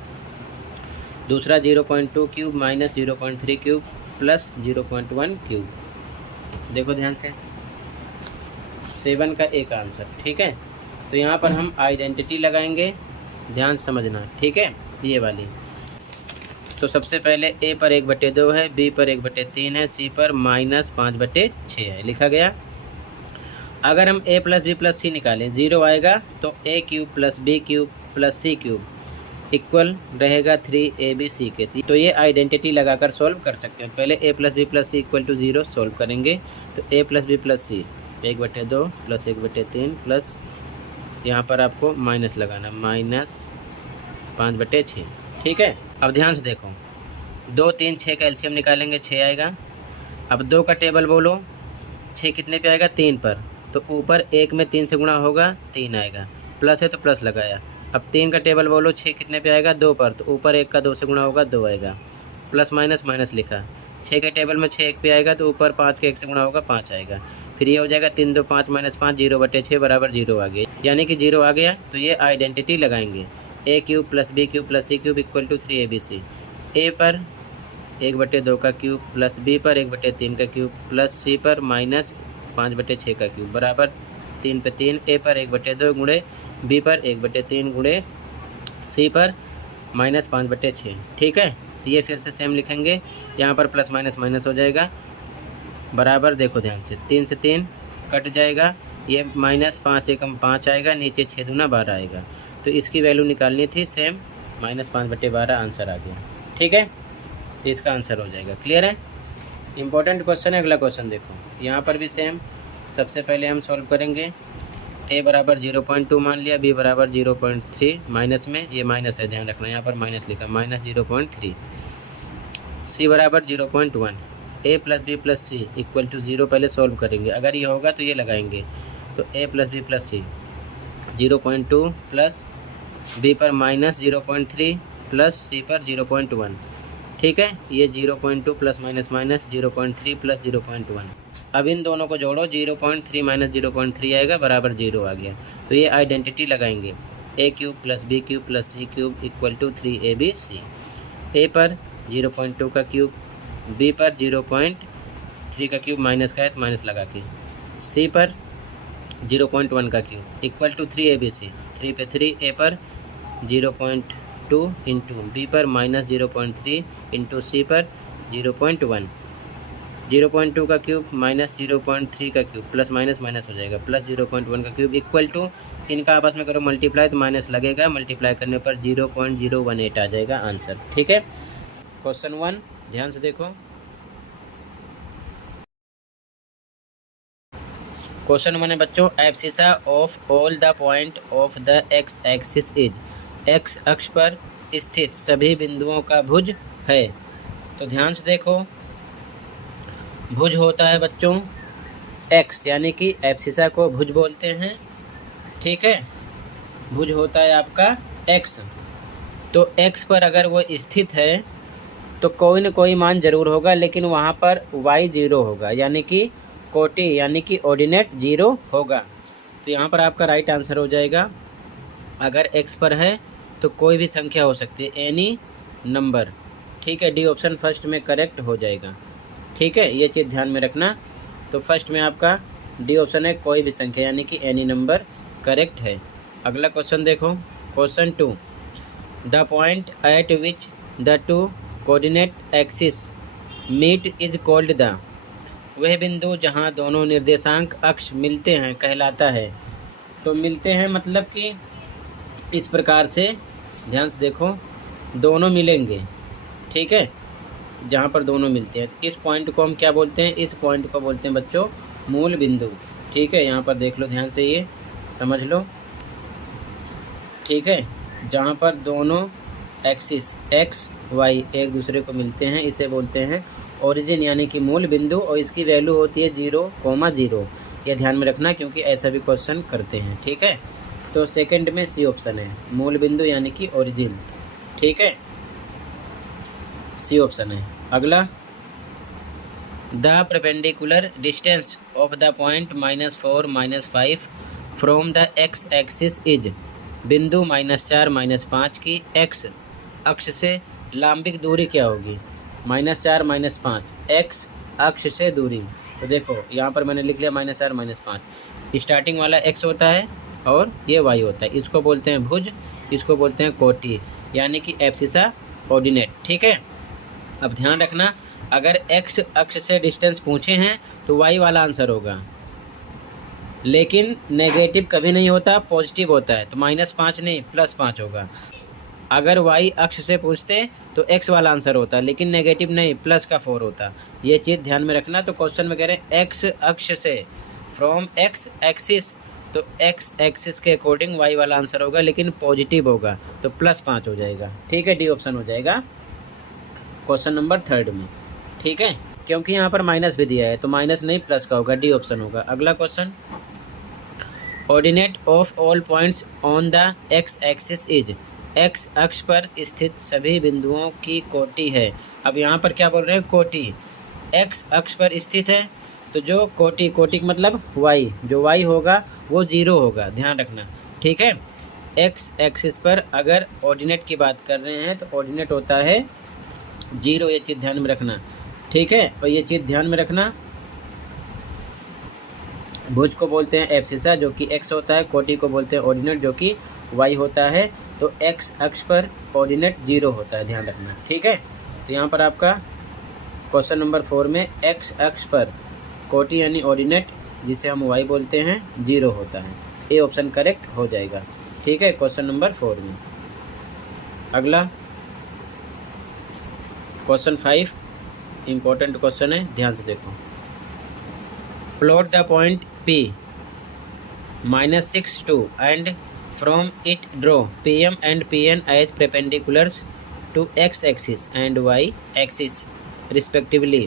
दूसरा 0.2 cube minus 0.3 cube plus 0.1 cube. देखो ध्यान से, 7 का एक आंसर। ठीक है, तो यहाँ पर हम आइडेंटिटी लगाएंगे, ध्यान समझना। ठीक है, ये वाली। तो सबसे पहले A पर 1/2 है, B पर 1/3 है, C पर -5/6 है, लिखा गया। अगर हम a + b + c निकालें, 0 आएगा, तो a cube plus b cube plus c cube equal रहेगा 3abc के। तो ये आइडेंटिटी लगाकर सॉल्व कर सकते हैं। पहले a + b + c = 0 सॉल्व करेंगे, तो a + b + c 1/2 plus 1/3 plus यहाँ पर आपको माइनस लगाना, -5/6। ठीक है, अब ध्यान से देखो, 2 3 6 का एलसीएम निकालेंगे, 6 आएगा। अब 2 का टेबल बोलो, 6 कितने पे आएगा, 3 पर, तो ऊपर 1 में 3 से गुणा होगा, 3 आएगा, प्लस है तो प्लस लगाया। अब 3 का टेबल बोलो, 6 कितने पे आएगा, 2 पर, तो ऊपर 1 का 2 से गुणा होगा, 2 आएगा, प्लस माइनस माइनस लिखा। 6 के टेबल में 6 1 पे आएगा, तो ऊपर 5 के 1 से गुणा होगा, 5 आएगा। फिर ये हो जाएगा 3 2 5 -5, 0/6 बराबर 0 आ गया, यानी कि 0 आ गया। तो ये आइडेंटिटी लगाएंगे, A cube plus B cube plus C cube equal to 3abc। A पर 1/2 का क्यूब प्लस बी पर 1/3 का क्यूब प्लस सी पर माइनस 5/6 का क्यूब बराबर 3 पे 3। ए पर 1/2 गुणे बी पर 1/3 गुणे सी पर माइनस 5/6। ठीक है, तो ये फिर से सेम लिखेंगे, यहाँ पर प्लस माइनस माइनस हो जाएगा बराबर, देखो ध्यान से 3 से 3 कट जाएगा, ये माइनस 5 एकम 5 आएगा, नीचे 6 दूना 12 आएगा। तो इसकी वैल्यू निकालनी थी सेम, माइनस 5/12 आंसर आ गया। ठीक है, तो इसका आंसर हो जाएगा। क्लियर है, इंपॉर्टेंट क्वेश्चन है। अगला क्वेश्चन देखो, यहाँ पर भी सेम, सबसे पहले हम सॉल्व करेंगे। ए बराबर 0.2 मान लिया, बी बराबर 0.3, माइनस में ये माइनस है, ध्यान रखना, यहाँ पर माइनस लिखा, माइनस 0.3। सी बराबर 0.1। A plus B plus C equal to 0 पहले सॉल्व करेंगे, अगर ये होगा तो ये लगाएंगे, तो ए प्लस बी प्लस सी 0.2 प्लस बी पर माइनस 0.3 प्लस सी पर 0.1। ठीक है, ये 0.2 प्लस माइनस माइनस 0.3 प्लस 0.1। अब इन दोनों को जोड़ो, 0.3 माइनस 0.3 आएगा बराबर 0 आ गया। तो ये आइडेंटिटी लगाएंगे, A cube plus B cube plus C cube equal to 3abc। A पर 0.2 का क्यूब, बी पर 0.3 का क्यूब माइनस का है तो माइनस लगा के, सी पर 0.1 का क्यूब इक्वल टू 3abc। 3 पे 3, ए पर 0.2 इंटू बी पर माइनस 0.3 इंटू सी पर 0.1। 0.2 का क्यूब माइनस 0.3 का क्यूब प्लस माइनस माइनस हो जाएगा, प्लस 0.1 का क्यूब इक्वल टू, इनका आपस में करो मल्टीप्लाई तो माइनस लगेगा, मल्टीप्लाई करने पर 0.018 आ जाएगा आंसर। ठीक है, क्वेश्चन 1 ध्यान से देखो। क्वेश्चन 1 है बच्चों, abscissa of all the point of the x axis is, x अक्ष पर स्थित सभी बिंदुओं का भुज है। तो ध्यान से देखो, भुज होता है बच्चों एक्स, यानी कि एब्सिसा को भुज बोलते हैं। ठीक है, भुज होता है आपका एक्स। तो एक्स पर अगर वो स्थित है तो कोई न कोई मान जरूर होगा, लेकिन वहाँ पर वाई 0 होगा, यानी कि कोटि यानी कि ऑर्डिनेट 0 होगा। तो यहाँ पर आपका राइट आंसर हो जाएगा, अगर एक्स पर है तो कोई भी संख्या हो सकती है, एनी नंबर। ठीक है, डी ऑप्शन फर्स्ट में करेक्ट हो जाएगा। ठीक है, ये चीज़ ध्यान में रखना। तो फर्स्ट में आपका डी ऑप्शन है, कोई भी संख्या यानी कि एनी नंबर करेक्ट है। अगला क्वेश्चन देखो, question 2, the point at which the two coordinate axis meet is called the, वह बिंदु जहां दोनों निर्देशांक अक्ष मिलते हैं कहलाता है। तो मिलते हैं मतलब कि इस प्रकार से, ध्यान से देखो, दोनों मिलेंगे। ठीक है, जहाँ पर दोनों मिलते हैं इस पॉइंट को हम क्या बोलते हैं, इस पॉइंट को बोलते हैं बच्चों मूल बिंदु। ठीक है, यहाँ पर देख लो ध्यान से, ये समझ लो। ठीक है, जहाँ पर दोनों एक्सिस एक्स वाई एक दूसरे को मिलते हैं, इसे बोलते हैं ओरिजिन यानी कि मूल बिंदु, और इसकी वैल्यू होती है 0,0। ये ध्यान में रखना क्योंकि ऐसा भी क्वेश्चन करते हैं। ठीक है, तो सेकंड में सी ऑप्शन है, मूल बिंदु यानी कि ओरिजिन। ठीक है, सी ऑप्शन है। अगला, the perpendicular distance of the point -4 -5 from the x axis is, बिंदु -4 -5 की एक्स अक्ष से लंबिक दूरी क्या होगी, -4 -5 एक्स अक्ष से दूरी। तो देखो यहाँ पर मैंने लिख लिया -4 -5, स्टार्टिंग वाला एक्स होता है और ये वाई होता है, इसको बोलते हैं भुज, इसको बोलते हैं कोटि यानी कि एब्सिसा ऑर्डिनेट। ठीक है, अब ध्यान रखना, अगर एक्स अक्ष से डिस्टेंस पूछे हैं तो वाई वाला आंसर होगा, लेकिन नेगेटिव कभी नहीं होता, पॉजिटिव होता है, तो -5 नहीं +5 होगा। अगर वाई अक्ष से पूछते तो एक्स वाला आंसर होता, लेकिन नेगेटिव नहीं, प्लस का 4 होता। ये चीज़ ध्यान में रखना। तो क्वेश्चन में कह रहे हैं एक्स अक्ष से, फ्रॉम एक्स एक्सिस, तो एक्स एक्सिस के अकॉर्डिंग वाई वाला आंसर होगा, लेकिन पॉजिटिव होगा, तो +5 हो जाएगा। ठीक है, डी ऑप्शन हो जाएगा क्वेश्चन नंबर 3 में। ठीक है, क्योंकि यहाँ पर माइनस भी दिया है तो माइनस नहीं प्लस का होगा, डी ऑप्शन होगा। अगला question, ordinate of all points on the x axis is, x अक्ष पर स्थित सभी बिंदुओं की कोटि है। अब यहाँ पर क्या बोल रहे हैं, कोटि, एक्स अक्ष पर स्थित है, तो जो कोटि, कोटि मतलब वाई, जो वाई होगा वो 0 होगा, ध्यान रखना। ठीक है, एक्स एक्सिस पर अगर ऑर्डिनेट की बात कर रहे हैं तो ऑर्डिनेट होता है 0, ये चीज़ ध्यान में रखना, ठीक है। और ये चीज़ ध्यान में रखना, भुज को बोलते हैं एब्सिसा जो कि x होता है, कोटि को बोलते हैं ऑर्डिनेट जो कि y होता है। तो x अक्ष पर ऑर्डिनेट 0 होता है, ध्यान रखना, ठीक है। तो यहाँ पर आपका क्वेश्चन नंबर 4 में x अक्ष पर कोटि यानी ऑर्डिनेट जिसे हम y बोलते हैं 0 होता है। ए ऑप्शन करेक्ट हो जाएगा, ठीक है, क्वेश्चन नंबर 4 में। अगला क्वेश्चन 5 इम्पोर्टेंट क्वेश्चन है, ध्यान से देखो। Plot the point P -6 2 and from it draw PM and PN as perpendiculars to x axis and y axis respectively.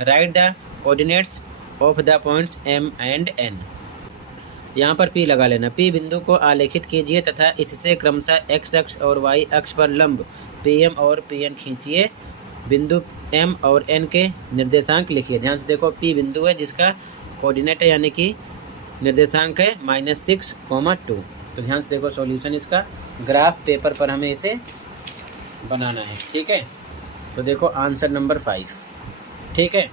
Write the coordinates of the points M and N. यहाँ पर P लगा लेना। P बिंदु को आलेखित कीजिए तथा इससे क्रमशः x अक्ष और y अक्ष पर लंब PM और PN खींचिए। बिंदु M और N के निर्देशांक लिखिए। ध्यान से देखो, P बिंदु है जिसका कोऑर्डिनेट है यानी कि निर्देशांक है -6, 2। तो ध्यान से देखो सॉल्यूशन इसका, ग्राफ पेपर पर हमें इसे बनाना है, ठीक है। तो देखो आंसर नंबर 5, ठीक है।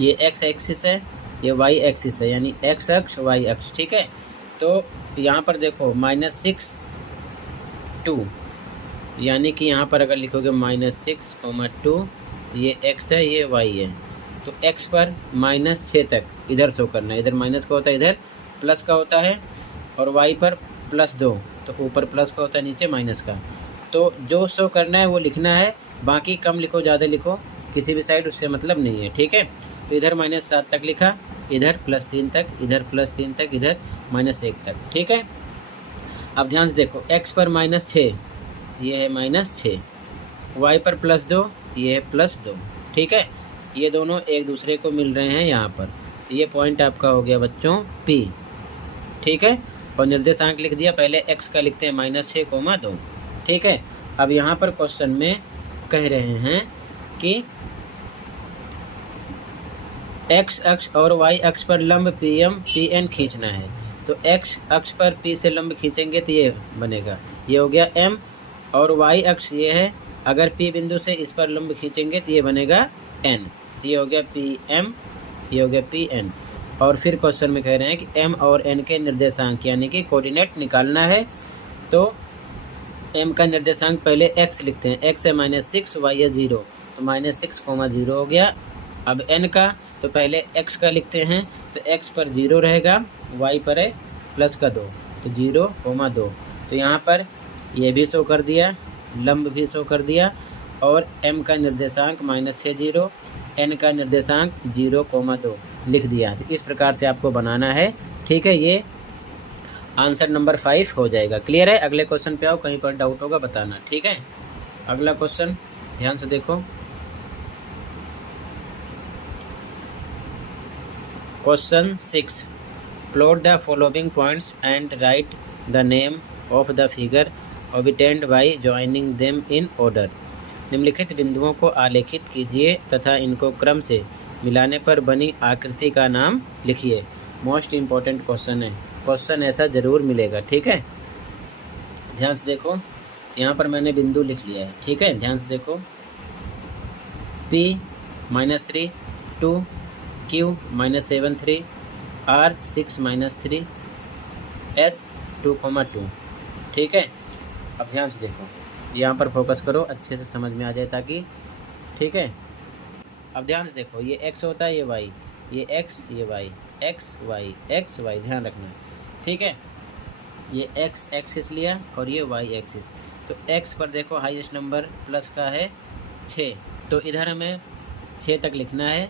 ये x एक्सिस है, ये y एक्सिस है, यानी x अक्ष y अक्ष, ठीक है। तो यहाँ पर देखो -6 2, यानी कि यहाँ पर अगर लिखोगे -6, 2, ये x है, ये y है। तो x पर -6 तक इधर शो करना है, इधर माइनस का होता है, इधर प्लस का होता है, और y पर +2, तो ऊपर प्लस का होता है, नीचे माइनस का। तो जो शो करना है वो लिखना है, बाकी कम लिखो ज़्यादा लिखो किसी भी साइड, उससे मतलब नहीं है, ठीक है। तो इधर -7 तक लिखा, इधर +3 तक, इधर +3 तक, इधर -1 तक, ठीक है। अब ध्यान से देखो, x पर -6, ये है -6, y पर +2, ये है +2, ठीक है। ये दोनों एक दूसरे को मिल रहे हैं यहाँ पर। ये पॉइंट आपका हो गया बच्चों P, ठीक है। और निर्देशांक लिख दिया, पहले x का लिखते हैं -6, 2, ठीक है। अब यहाँ पर क्वेश्चन में कह रहे हैं कि x अक्ष और y अक्ष पर लंब PM PN खींचना है। तो x अक्ष पर P से लंब खींचेंगे तो ये बनेगा, ये हो गया M, और y अक्ष ये है, अगर P बिंदु से इस पर लंब खींचेंगे तो ये बनेगा N। ये हो गया PM, ये हो गया PN। और फिर क्वेश्चन में कह रहे हैं कि M और N के निर्देशांक यानी कि कोऑर्डिनेट निकालना है। तो M का निर्देशांक पहले x लिखते हैं, x है -6, y है 0, तो -6, 0 हो गया। अब N का तो पहले x का लिखते हैं, तो x पर 0 रहेगा, y पर है +2, तो 0, 2। तो यहाँ पर ये भी शो कर दिया, लंब भी शो कर दिया, और M का निर्देशांक -6, 0, N का निर्देशांक 0, 2 लिख दिया। तो इस प्रकार से आपको बनाना है, ठीक है। ये आंसर नंबर 5 हो जाएगा। क्लियर है? अगले क्वेश्चन पे आओ, कहीं पर डाउट होगा बताना, ठीक है। अगला क्वेश्चन ध्यान से देखो, question 6, plot the following points and right the name of the figure obtained by joining them in order. निम्नलिखित बिंदुओं को आलेखित कीजिए तथा इनको क्रम से मिलाने पर बनी आकृति का नाम लिखिए। मोस्ट इम्पॉर्टेंट क्वेश्चन है, क्वेश्चन ऐसा ज़रूर मिलेगा, ठीक है। ध्यान से देखो, यहाँ पर मैंने बिंदु लिख लिया है, ठीक है। ध्यान से देखो, P -3 2, Q -7 3, R 6 -3, S 2, 2, ठीक है। अब ध्यान से देखो, यहाँ पर फोकस करो, अच्छे से समझ में आ जाए ताकि, ठीक है। अब ध्यान से देखो, ये x होता है, ये y, ये x, ये y, x y x y, ध्यान रखना, ठीक है। ये x एक्सिस लिया और ये y एक्सिस। तो x पर देखो हाईएस्ट नंबर प्लस का है 6, तो इधर हमें 6 तक लिखना है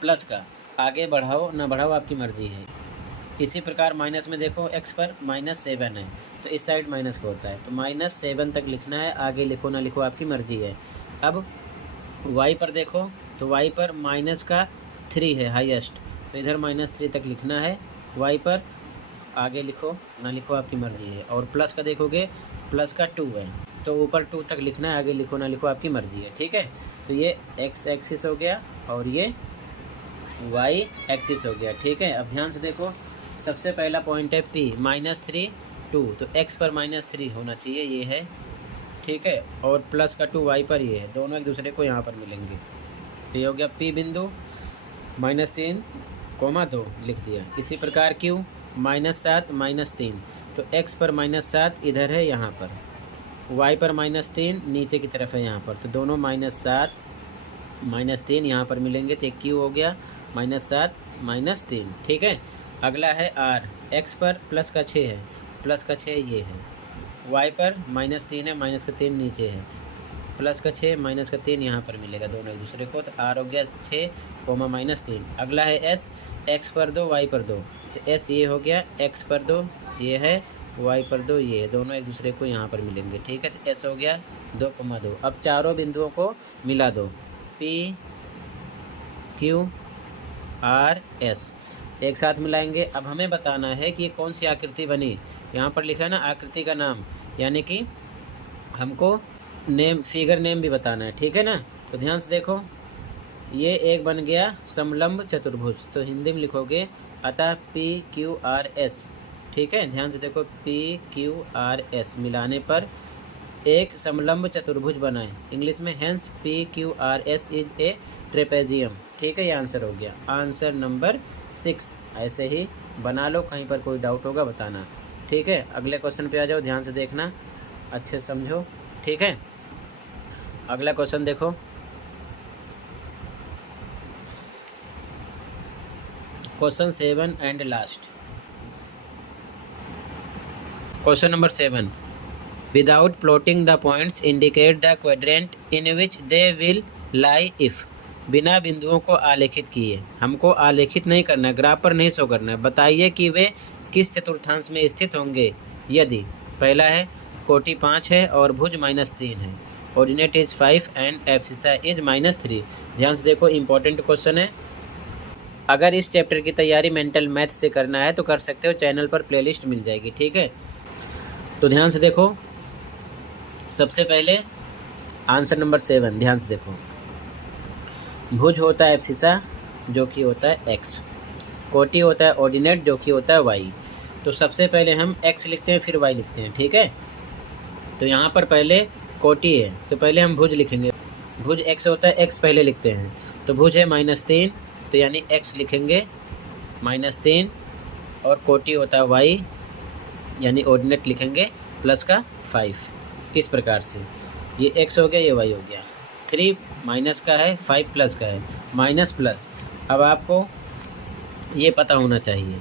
प्लस का, आगे बढ़ाओ ना बढ़ाओ आपकी मर्ज़ी है। इसी प्रकार माइनस में देखो, x पर -7 है, तो इस साइड माइनस का होता है, तो -7 तक लिखना है, आगे लिखो ना लिखो आपकी मर्ज़ी है। अब y पर देखो, तो y पर -3 है हाईएस्ट, तो इधर -3 तक लिखना है। y पर आगे लिखो ना लिखो आपकी मर्ज़ी है। और प्लस का देखोगे, प्लस का 2 है, तो ऊपर 2 तक लिखना है, आगे लिखो ना लिखो आपकी मर्ज़ी है, ठीक है। तो ये x एक्सिस हो गया और ये y एक्सिस हो गया, ठीक है। अब ध्यान से देखो, सबसे पहला पॉइंट है P -3 2, तो x पर -3 होना चाहिए, ये है, ठीक है। और प्लस का 2 y पर ये है, दोनों एक दूसरे को यहाँ पर मिलेंगे। तो ये हो गया P बिंदु -3, -2 लिख दिया। इसी प्रकार Q -7 -3, तो x पर -7 इधर है यहाँ पर, y पर -3 नीचे की तरफ है यहाँ पर, तो दोनों -7 -3 यहाँ पर मिलेंगे, तो Q हो गया -7 -3, ठीक है। अगला है R, x पर प्लस का 6 है, प्लस का 6 ये है, y पर -3 है, -3 नीचे है, प्लस का 6 -3 यहाँ पर मिलेगा दोनों एक दूसरे को, तो R हो गया 6, -3। अगला है S, x पर 2 y पर 2, तो S ये हो गया, x पर 2 ये है, y पर 2 ये है, दोनों एक दूसरे को यहाँ पर मिलेंगे, ठीक है। तो S हो गया 2,2। अब चारों बिंदुओं को मिला दो, P Q R S एक साथ मिलाएंगे। अब हमें बताना है कि ये कौन सी आकृति बनी, यहाँ पर लिखा है ना आकृति का नाम, यानी कि हमको नेम, फिगर नेम भी बताना है, ठीक है ना। तो ध्यान से देखो, ये एक बन गया समलंब चतुर्भुज, तो हिंदी में लिखोगे अतः P Q R S, ठीक है। ध्यान से देखो, P Q R S मिलाने पर एक समलंब चतुर्भुज बना है, इंग्लिश में hence P Q R S is a trapezium, ठीक है। ये आंसर हो गया, आंसर नंबर 6। ऐसे ही बना लो, कहीं पर कोई डाउट होगा बताना, ठीक है। अगले क्वेश्चन पे आ जाओ, ध्यान से देखना, अच्छे से समझो, ठीक है। अगला क्वेश्चन देखो, question 7 and last, question number 7, without plotting the points indicate the quadrant in which they will lie if. बिना बिंदुओं को आलेखित किए, हमको आलेखित नहीं करना है, ग्राफ पर नहीं शो करना है, बताइए कि वे किस चतुर्थांश में स्थित होंगे यदि, पहला है कोटि 5 है और भुज -3 है, ordinate is 5 and abscissa is -3। ध्यान से देखो, इंपॉर्टेंट क्वेश्चन है। अगर इस चैप्टर की तैयारी मेंटल मैथ से करना है तो कर सकते हो, चैनल पर प्लेलिस्ट मिल जाएगी, ठीक है। तो ध्यान से देखो, सबसे पहले आंसर नंबर 7, ध्यान से देखो, भुज होता है एब्सिसा जो कि होता है x, कोटि होता है ऑर्डिनेट जो कि होता है y। तो सबसे पहले हम x लिखते हैं, फिर y लिखते हैं, ठीक है। तो यहाँ पर पहले कोटि है, तो पहले हम भुज लिखेंगे, भुज x होता है, x पहले लिखते हैं, तो भुज है -3, तो यानी x लिखेंगे -3, और कोटि होता है y, यानी ऑर्डिनेट लिखेंगे प्लस का 5। किस प्रकार से, ये x हो गया, ये y हो गया, 3 माइनस का है, 5 प्लस का है, माइनस प्लस। अब आपको ये पता होना चाहिए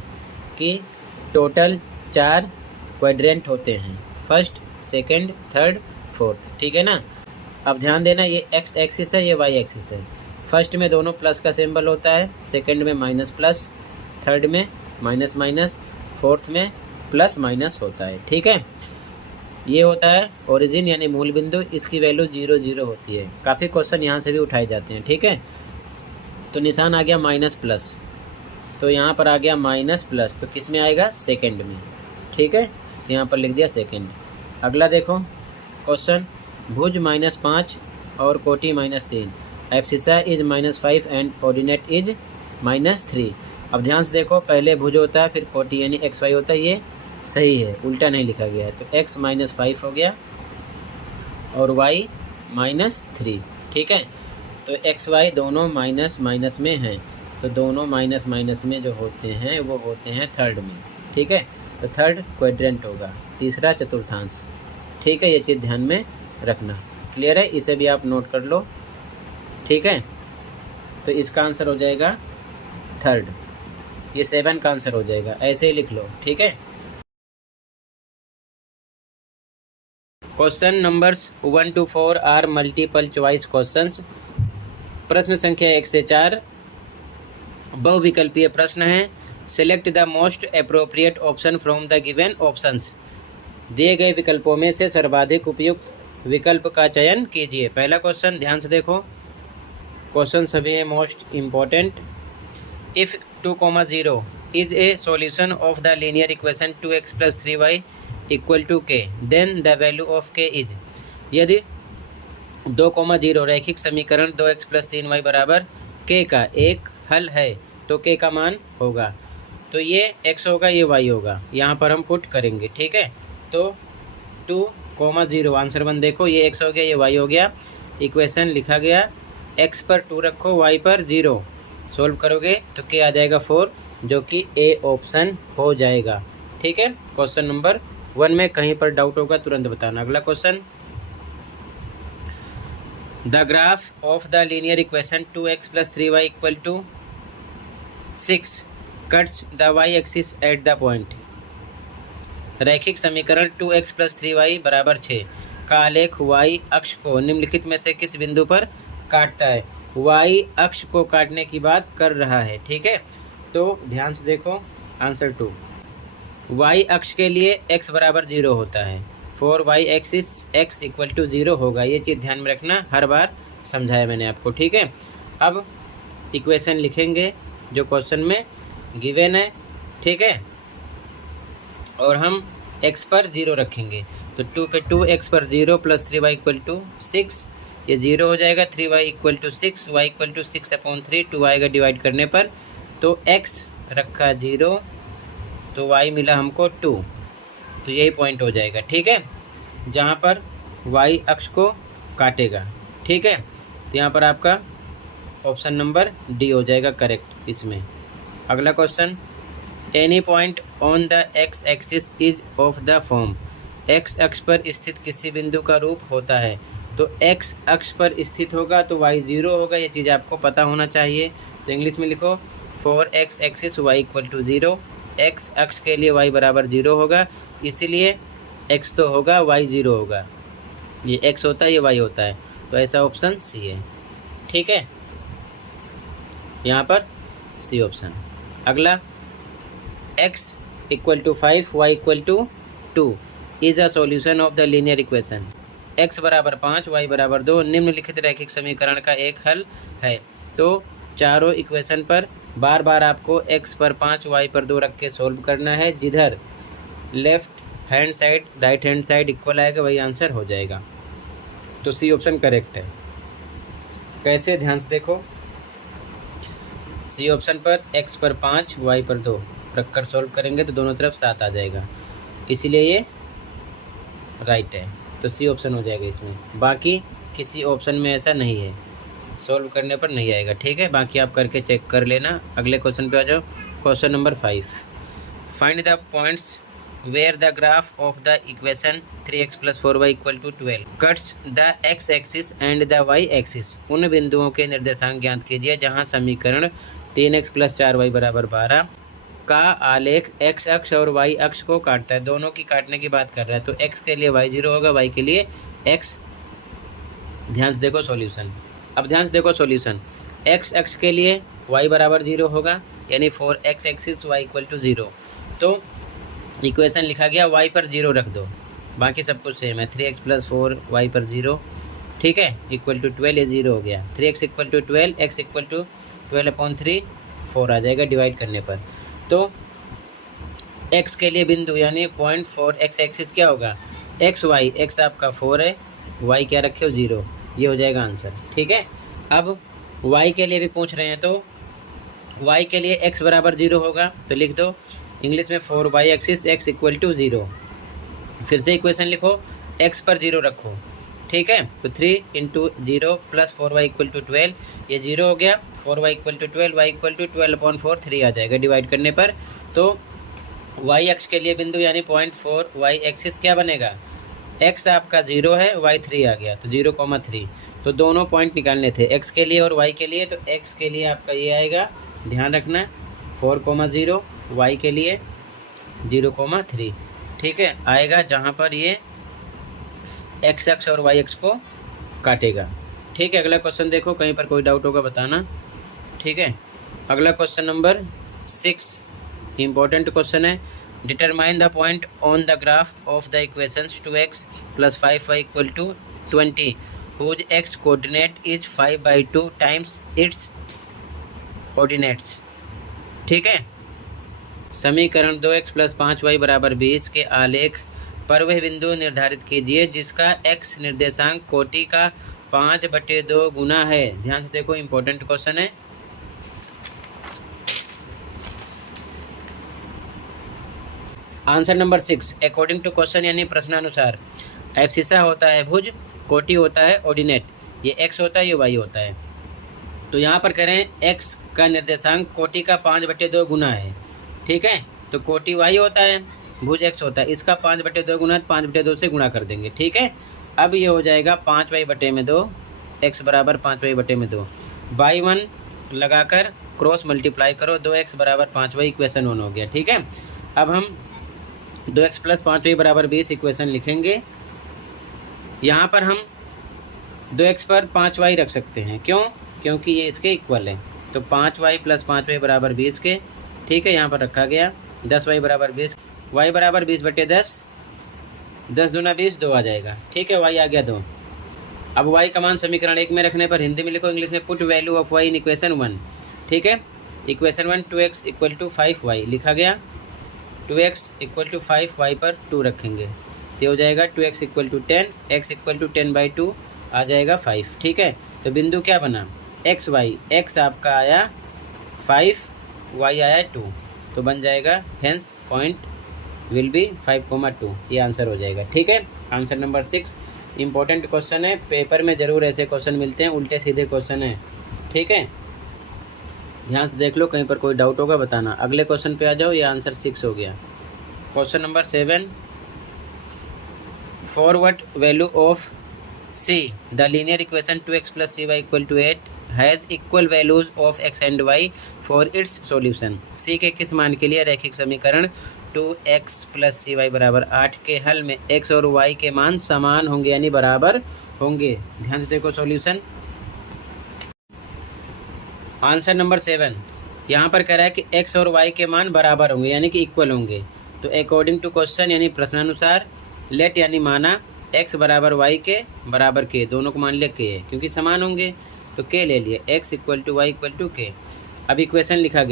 कि टोटल 4 क्वाड्रेंट होते हैं, फर्स्ट, सेकंड, थर्ड, फोर्थ, ठीक है ना। अब ध्यान देना, ये x एक्सिस है, ये y एक्सिस है। फर्स्ट में दोनों प्लस का सिंबल होता है, सेकंड में माइनस प्लस, थर्ड में माइनस माइनस, फोर्थ में प्लस माइनस होता है, ठीक है। ये होता है ओरिजिन यानी मूल बिंदु, इसकी वैल्यू 0 0 होती है। काफ़ी क्वेश्चन यहाँ से भी उठाए जाते हैं, ठीक है। तो निशान आ गया माइनस प्लस, तो यहाँ पर आ गया माइनस प्लस, तो किस में आएगा, सेकंड में, ठीक है। तो यहाँ पर लिख दिया सेकंड। अगला देखो क्वेश्चन, भुज -5 और कोटि -3, abscissa is -5 and ordinate is -3। अब ध्यान से देखो, पहले भुज होता है, फिर कोटि यानी XY होता है, ये सही है, उल्टा नहीं लिखा गया है, तो x -5 हो गया और y -3, ठीक है। तो XY दोनों माइनस माइनस में हैं, तो दोनों माइनस माइनस में जो होते हैं वो होते हैं थर्ड में, ठीक है। तो थर्ड क्वाड्रेंट होगा, तीसरा चतुर्थांश, ठीक है। ये चीज़ ध्यान में रखना, क्लियर है, इसे भी आप नोट कर लो, ठीक है। तो इसका आंसर हो जाएगा थर्ड, ये 7 का आंसर हो जाएगा, ऐसे ही लिख लो, ठीक है। Question numbers 1 to 4 are multiple choice questions. प्रश्न संख्या 1 से 4 बहुविकल्पीय प्रश्न है। Select the most appropriate option from the given options. दिए गए विकल्पों में से सर्वाधिक उपयुक्त विकल्प का चयन कीजिए। पहला क्वेश्चन ध्यान से देखो, क्वेश्चन सभी है most important. If 2,0 is a solution of the linear equation 2x + 3y = k, then the value of k is. यदि 2,0 रैखिक समीकरण 2x + 3y = k का एक हल है तो k का मान होगा। तो ये x होगा, ये y होगा, यहाँ पर हम पुट करेंगे। ठीक है, तो 2,0 आंसर 1 देखो, ये x हो गया, ये y हो गया। इक्वेशन लिखा गया, x पर 2 रखो, y पर 0, सोल्व करोगे तो क्या आ जाएगा 4, जो कि ए ऑप्शन हो जाएगा। ठीक है, क्वेश्चन नंबर 1 में कहीं पर डाउट होगा तुरंत बताना। अगला question, the graph of the linear equation 2x + 3y = 6 cuts the y axis at the point. रैखिक समीकरण 2x + 3y = 6 का आलेख y अक्ष को निम्नलिखित में से किस बिंदु पर काटता है। y अक्ष को काटने की बात कर रहा है। ठीक है, तो ध्यान से देखो आंसर 2। y अक्ष के लिए x = 0 होता है, 4y एक्सिस x = 0 होगा। ये चीज़ ध्यान में रखना, हर बार समझाया मैंने आपको। ठीक है, अब इक्वेशन लिखेंगे जो क्वेश्चन में गिवन है। ठीक है, और हम x पर 0 रखेंगे, तो 2 पे 2x पर 0 + 3y = 6, ये 0 हो जाएगा। 3y = 6, y = 6/3, 2 आएगा डिवाइड करने पर, तो x रखा 0, तो y मिला हमको 2, तो यही पॉइंट हो जाएगा। ठीक है, जहाँ पर y अक्ष को काटेगा। ठीक है, तो यहाँ पर आपका ऑप्शन नंबर डी हो जाएगा करेक्ट इसमें। अगला question, any point on the x axis is of the form. x अक्ष पर स्थित किसी बिंदु का रूप होता है, तो x अक्ष पर स्थित होगा तो y 0 होगा। ये चीज़ आपको पता होना चाहिए, तो इंग्लिश में लिखो 4x एक्सिस y = 0। x अक्ष के लिए y = 0 होगा, इसीलिए x तो होगा, y 0 होगा। ये x होता है, ये y होता है, तो ऐसा ऑप्शन सी है। ठीक है, यहाँ पर सी ऑप्शन। अगला, x = 5 y = 2 is a solution of the linear equation. x = 5 y = 2 निम्नलिखित रैखिक समीकरण का एक हल है। तो चारों इक्वेशन पर बार बार आपको x पर 5 y पर 2 रख के सोल्व करना है। जिधर left hand side right hand side equal आएगा वही आंसर हो जाएगा, तो सी ऑप्शन करेक्ट है। कैसे, ध्यान से देखो, सी ऑप्शन पर x पर 5 y पर 2 रख कर सोल्व करेंगे तो दोनों तरफ 7 आ जाएगा, इसीलिए ये राइट है, तो सी ऑप्शन हो जाएगा इसमें। बाकी किसी ऑप्शन में ऐसा नहीं है, सोल्व करने पर नहीं आएगा। ठीक है, बाकी आप करके चेक कर लेना। अगले क्वेश्चन पे आ जाओ, question number 5। Find the points where the graph of the equation 3x + 4y = 12 cuts the x axis and the y axis. उन बिंदुओं के निर्देशांक ज्ञात कीजिए जहां समीकरण 3x + 4y = 12 का आलेख x अक्ष और y अक्ष को काटता है। दोनों की काटने की बात कर रहा है, तो x के लिए y 0 होगा, y के लिए x। ध्यान से देखो सॉल्यूशन। अब ध्यान से देखो सॉल्यूशन, x अक्ष के लिए y = 0 होगा, यानी 4x एक्सिस y = 0। तो इक्वेशन लिखा गया, y पर 0 रख दो, बाकी सब कुछ सेम है। 3x + 4 y पर 0, ठीक है, = 12, ये 0 हो गया। 3x = 12, x = 12/3, 4 आ जाएगा डिवाइड करने पर। तो x के लिए बिंदु यानी पॉइंट 4 x एक्सिस क्या होगा, x y, x आपका 4 है, y क्या रखे हो 0, ये हो जाएगा आंसर। ठीक है, अब y के लिए भी पूछ रहे हैं, तो y के लिए x = 0 होगा, तो लिख दो इंग्लिश में 4y एक्सिस x = 0। फिर से इक्वेशन लिखो, x पर 0 रखो। ठीक है, तो 3 × 0 + 4y = 12, ये 0 हो गया। 4y = 12, y = 12/4, 3 आ जाएगा डिवाइड करने पर। तो y अक्ष के लिए बिंदु यानी पॉइंट 4 y एक्सिस क्या बनेगा, x आपका 0 है, y 3 आ गया, तो 0,3। तो दोनों पॉइंट निकालने थे x के लिए और y के लिए, तो x के लिए आपका ये आएगा, ध्यान रखना 4,0, y के लिए 0,3। ठीक है, आएगा जहाँ पर ये x अक्ष और y अक्ष को काटेगा। ठीक है, अगला क्वेश्चन देखो, कहीं पर कोई डाउट होगा बताना। ठीक है, अगला क्वेश्चन नंबर 6 इम्पोर्टेंट क्वेश्चन है। Determine the point on the graph of the equations 2x + 5y = 20 whose x coordinate is 5/2 times its coordinates। ठीक है, समीकरण 2x + 5y = 20 के आलेख पर वह बिंदु निर्धारित कीजिए जिसका x निर्देशांक कोटि का 5/2 गुना है। ध्यान से देखो, इम्पोर्टेंट क्वेश्चन है। Answer number 6, according to question यानी प्रश्नानुसार। एब्सिसा होता है भुज, कोटि होता है ऑर्डिनेट, ये x होता है, ये y होता है। तो यहाँ पर करें x का निर्देशांक कोटि का 5/2 गुना है, ठीक है। तो कोटि y होता है, भुज x होता है, इसका 5/2 गुना 5/2 से गुणा कर देंगे, ठीक है। अब ये हो जाएगा 5y/2, x बराबर 5y/2। y1 लगाकर क्रॉस मल्टीप्लाई करो, 2x बराबर 5y, इक्वेशन 1 हो गया, ठीक है। अब हम 2x + 5y बराबर 20 इक्वेशन लिखेंगे। यहाँ पर हम 2x पर 5y रख सकते हैं, क्यों? क्योंकि ये इसके इक्वल है। तो 5y + 5y बराबर 20 के, ठीक है, यहाँ पर रखा गया। 10y बराबर 20, y बराबर 20/10, 10 दूना 20, 2 आ जाएगा, ठीक है, y आ गया 2। अब y का मान समीकरण 1 में रखने पर हिंदी में लिखो, इंग्लिश में put value of y in equation 1, ठीक है। इक्वेशन 1 2x = 5y लिखा गया, 2x = 5y पर 2 रखेंगे, तो हो जाएगा 2x = 10, x = 10/2 आ जाएगा 5, ठीक है। तो बिंदु क्या बना? एक्स वाई, एक्स आपका आया 5, y आया 2, तो बन जाएगा हेंस पॉइंट विल बी 5,2, ये आंसर हो जाएगा, ठीक है। आंसर नंबर 6 इंपॉर्टेंट क्वेश्चन है, पेपर में ज़रूर ऐसे क्वेश्चन मिलते हैं, उल्टे सीधे क्वेश्चन है, ठीक है। ध्यान से देख लो, कहीं पर कोई डाउट होगा बताना। अगले क्वेश्चन पे आ जाओ, ये आंसर 6 हो गया। Question number 7, for what value of C the linear equation 2x + cy = 8 has equal values of x and y for its solution। C के किस मान के लिए रैखिक समीकरण 2x + cy बराबर 8 के हल में x और y के मान समान होंगे यानी बराबर होंगे। ध्यान से देखो सॉल्यूशन। आंसर नंबर 7 यहाँ पर कह रहा है कि x और y के मान बराबर होंगे यानी कि इक्वल होंगे। तो अकॉर्डिंग टू क्वेश्चन यानी प्रश्नानुसार, लेट यानी माना x बराबर y के बराबर k, दोनों को मान लिया k है क्योंकि समान होंगे, तो k ले लिए, x = y = k। अब इक्वेशन लिखा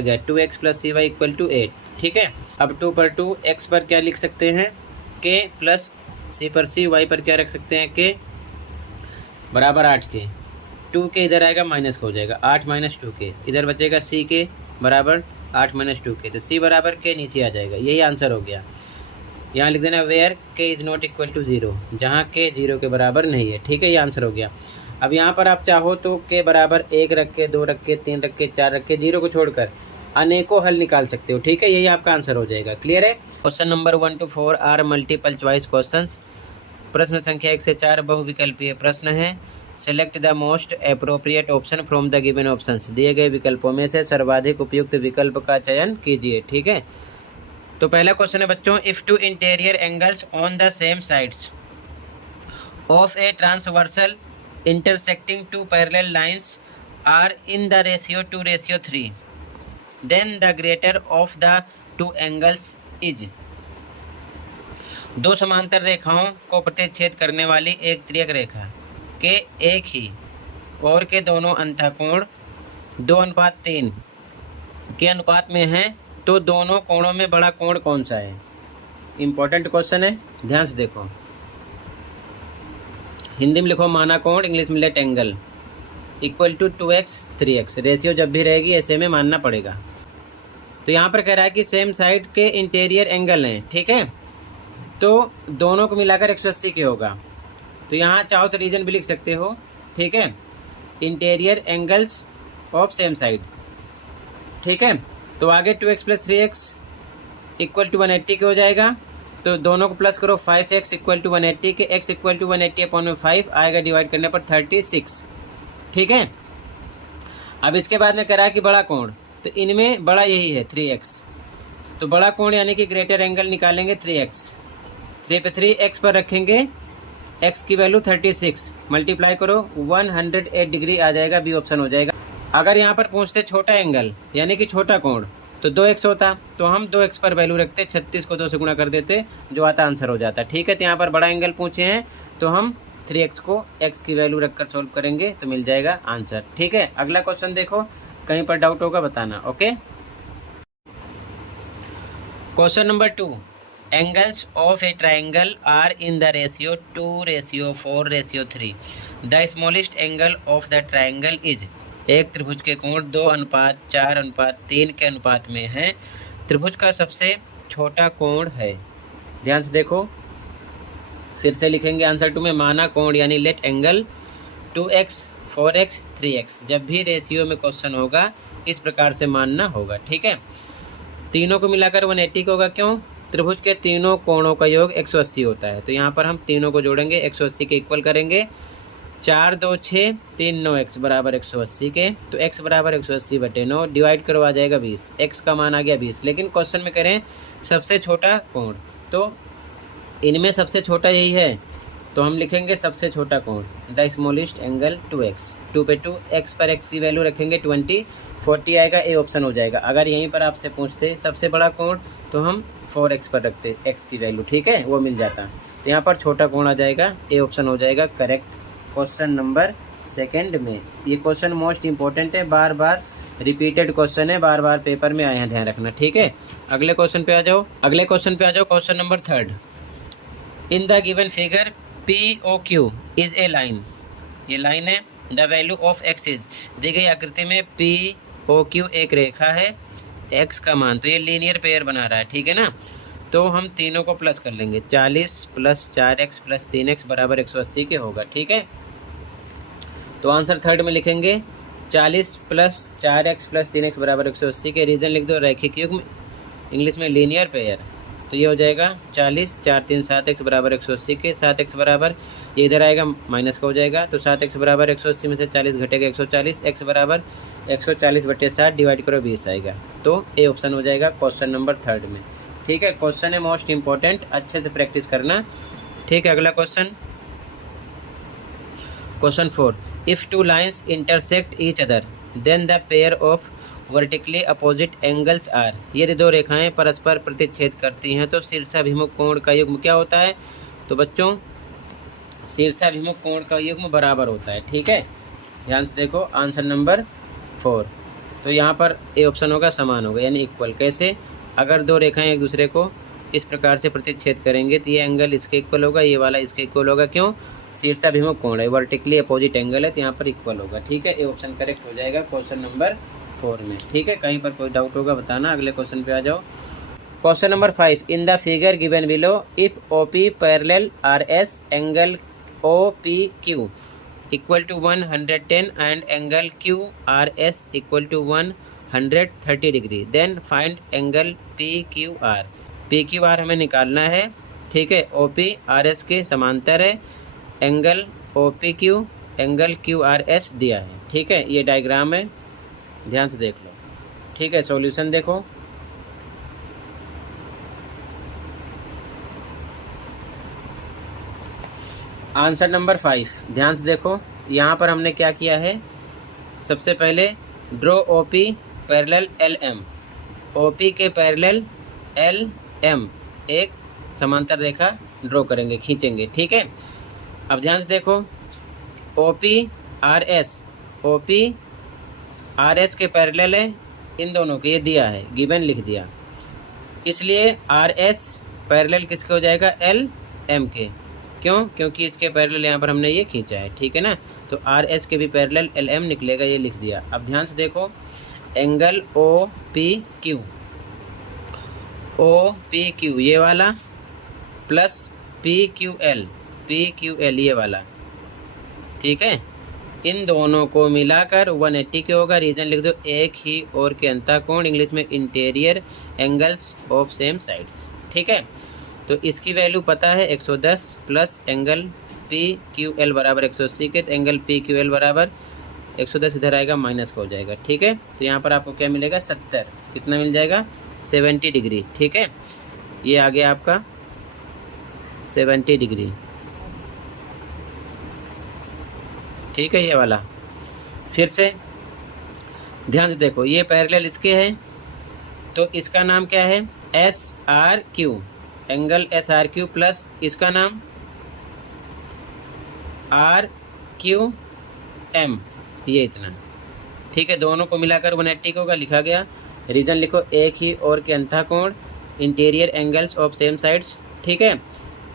गया 2x + cy = 8, ठीक है। अब 2 पर 2, x पर क्या लिख सकते हैं k, प्लस c पर c, y पर क्या रख सकते हैं k बराबर 8k। 2k इधर आएगा माइनस का हो जाएगा, 8 - 2k, इधर बचेगा c के बराबर 8 - 2k, तो c बराबर k नीचे आ जाएगा, यही आंसर हो गया। यहाँ लिख देना वेयर k = 0, जहाँ k 0 के बराबर नहीं है, ठीक है, ये आंसर हो गया। अब यहाँ पर आप चाहो तो k बराबर 1 रख के, 2 रख के, 3 रख के, 4 रख के, 0 को छोड़कर अनेकों हल निकाल सकते हो, ठीक है, यही आपका आंसर हो जाएगा। क्लियर है। Question number 1 to 4 are multiple choice questions. प्रश्न संख्या 1 से 4 बहुविकल्पीय प्रश्न है। Select the most appropriate option from the given options. दिए गए विकल्पों में से सर्वाधिक उपयुक्त विकल्प का चयन कीजिए, ठीक है। तो पहला क्वेश्चन है बच्चों, if two interior angles on the same sides of a transversal intersecting 2 parallel lines are in the ratio 2:3, then the greater of the 2 angles is. 2 समांतर रेखाओं को प्रतिच्छेद करने वाली एक तिर्यक रेखा के एक ही और के दोनों अंतःकोण 2:3 के अनुपात में हैं, तो दोनों कोणों में बड़ा कोण कौन सा है? इंपॉर्टेंट क्वेश्चन है, ध्यान से देखो। हिंदी में लिखो माना कोण, इंग्लिश में let angle = 2x 3x। Ratio जब भी रहेगी ऐसे में मानना पड़ेगा। तो यहाँ पर कह रहा है कि सेम साइड के इंटीरियर एंगल हैं, ठीक है, तो दोनों को मिलाकर 180 के होगा। तो यहाँ चाहो तो रीजन भी लिख सकते हो, ठीक है, interior angles of same side, ठीक है। तो आगे 2x + 3x = 180 के हो जाएगा, तो दोनों को प्लस करो, 5x = 180 के, x = 180/5 आएगा, डिवाइड करने पर 36, ठीक है। अब इसके बाद में कह रहा है कि बड़ा कोण, तो इनमें बड़ा यही है 3x, तो बड़ा कोण यानी कि ग्रेटर एंगल निकालेंगे 3x, 3 पे 3 x पर रखेंगे, x की वैल्यू 36, मल्टीप्लाई करो 108 डिग्री आ जाएगा, बी ऑप्शन हो जाएगा। अगर यहाँ पर पूछते छोटा एंगल यानी कि छोटा कोण, तो 2x होता, तो हम 2x पर वैल्यू रखते, 36 को 2 से गुणा कर देते, जो आता आंसर हो जाता, ठीक है। तो यहाँ पर बड़ा एंगल पूछे हैं, तो हम 3x को x की वैल्यू रखकर सोल्व करेंगे, तो मिल जाएगा आंसर, ठीक है। अगला क्वेश्चन देखो, कहीं पर डाउट होगा बताना, okay. Question number 2, angles of a triangle are in the ratio 2:4:3। The smallest angle of the triangle is. एक त्रिभुज के कोण 2:4:3 के अनुपात में हैं। त्रिभुज का सबसे छोटा कोण है। ध्यान से देखो, फिर से लिखेंगे आंसर 2 में, माना कोण यानी let angle 2x 4x 3x। जब भी रेशियो में क्वेश्चन होगा इस प्रकार से मानना होगा, ठीक है। तीनों को मिलाकर 180 का होगा, क्यों? त्रिभुज के तीनों कोणों का योग 180 होता है, तो यहाँ पर हम तीनों को जोड़ेंगे, 180 के इक्वल करेंगे। 4 2 6 3 9 x बराबर 180 के, तो x बराबर 180/9 डिवाइड करो, आ जाएगा 20। x का मान आ गया 20, लेकिन क्वेश्चन में करें सबसे छोटा कोण, तो इनमें सबसे छोटा यही है, तो हम लिखेंगे सबसे छोटा कोण द स्मॉलेस्ट एंगल 2x। 2 पे 2, x पर x की वैल्यू रखेंगे 20, 40 आएगा, ए ऑप्शन हो जाएगा। अगर यहीं पर आपसे पूछते सबसे बड़ा कोण तो हम 4x पर रखते x की वैल्यू, ठीक है, वो मिल जाता। तो यहाँ पर छोटा कोण आ जाएगा, ए ऑप्शन हो जाएगा करेक्ट क्वेश्चन नंबर 2 में। ये क्वेश्चन मोस्ट इंपॉर्टेंट है, बार बार रिपीटेड क्वेश्चन है, बार बार पेपर में आए हैं, ध्यान रखना, ठीक है। अगले क्वेश्चन पे आ जाओ, question number 3। In the given figure POQ is a line, ये लाइन है। The value of x is, दी गई आकृति में POQ एक रेखा है, x का मान, तो ये लीनियर पेयर बना रहा है, ठीक है ना। तो हम तीनों को प्लस कर लेंगे, 40 + 4x + 3x बराबर 180 के होगा, ठीक है। तो आंसर 3 में लिखेंगे 40 + 4x + 3x बराबर 180 के। रीजन लिख दो रैखिक युग्म, इंग्लिश में लीनियर पेयर, तो ये हो जाएगा 40 4 3 7x बराबर 180 के। 7x बराबर, ये इधर आएगा माइनस का हो जाएगा, तो 7x बराबर 180 में से 40 घटेगा 140, x बराबर 140/60 डिवाइड करो 20 आएगा, तो ए ऑप्शन हो जाएगा क्वेश्चन नंबर 3 में, ठीक है। क्वेश्चन है मोस्ट इंपॉर्टेंट, अच्छे से प्रैक्टिस करना, ठीक है। अगला question 4। If 2 lines intersect each other then the pair of vertically opposite angles are. यदि दो रेखाएं परस्पर प्रतिच्छेद करती हैं तो शीर्षाभिमुख कोण का युग्म क्या होता है? तो बच्चों शीर्षाभिमुख कोण का युग्म बराबर होता है, ठीक है। ध्यान से देखो आंसर नंबर 4, तो यहाँ पर ए ऑप्शन होगा समान होगा, यानी इक्वल। कैसे? अगर दो रेखाएं एक दूसरे को इस प्रकार से प्रतिच्छेद करेंगे तो ये एंगल इसके इक्वल होगा, ये वाला इसके इक्वल होगा। क्यों? शीर्षाभिमुख कोण है, वर्टिकली अपोजिट एंगल है, तो यहाँ पर इक्वल होगा, ठीक है। ए ऑप्शन करेक्ट हो जाएगा क्वेश्चन नंबर 4 में, ठीक है। कहीं पर कोई डाउट होगा बताना। अगले क्वेश्चन पे आ जाओ। Question number 5, in the figure given below if OP parallel RS angle OPQ equal to 110 and angle QRS equal to 130 degree, then find angle PQR। PQR हमें निकालना है, ठीक है। OP RS के समांतर है, एंगल OPQ एंगल QRS दिया है, ठीक है। ये डायग्राम है, ध्यान से देख लो, ठीक है। सॉल्यूशन देखो, आंसर नंबर 5 ध्यान से देखो। यहाँ पर हमने क्या किया है, सबसे पहले draw OP parallel LM, OP के पैरेलल LM एक समांतर रेखा ड्रॉ करेंगे, खींचेंगे, ठीक है। अब ध्यान से देखो, OP RS के पैरेलल है, इन दोनों के ये दिया है, गिवन लिख दिया, इसलिए RS पैरेलल किसके हो जाएगा? LM के। क्यों? क्योंकि इसके पैरेलल यहाँ पर हमने ये खींचा है, ठीक है ना। तो RS के भी पैरेलल LM निकलेगा, ये लिख दिया। अब ध्यान से देखो, एंगल OPQ ये वाला प्लस PQL ये वाला, ठीक है। इन दोनों को मिलाकर 180 के होगा। रीजन लिख दो, एक ही और के अंतःकोण, इंग्लिश में interior angles of same sides, ठीक है। तो इसकी वैल्यू पता है 110 प्लस एंगल PQL बराबर 180 के, तो एंगल PQL बराबर 110 इधर आएगा, माइनस का हो जाएगा, ठीक है। तो यहाँ पर आपको क्या मिलेगा? 70, कितना मिल जाएगा? 70 डिग्री, ठीक है। ये आ गया आपका 70 डिग्री, ठीक है, ये वाला। फिर से ध्यान से देखो, ये पैरेलल इसके है, तो इसका नाम क्या है? SRQ, एंगल SRQ प्लस इसका नाम RQM, ये इतना, ठीक है। दोनों को मिलाकर 180 का होगा, लिखा गया। रीजन लिखो, एक ही और के अंतःकोण, interior angles of same sides, ठीक है।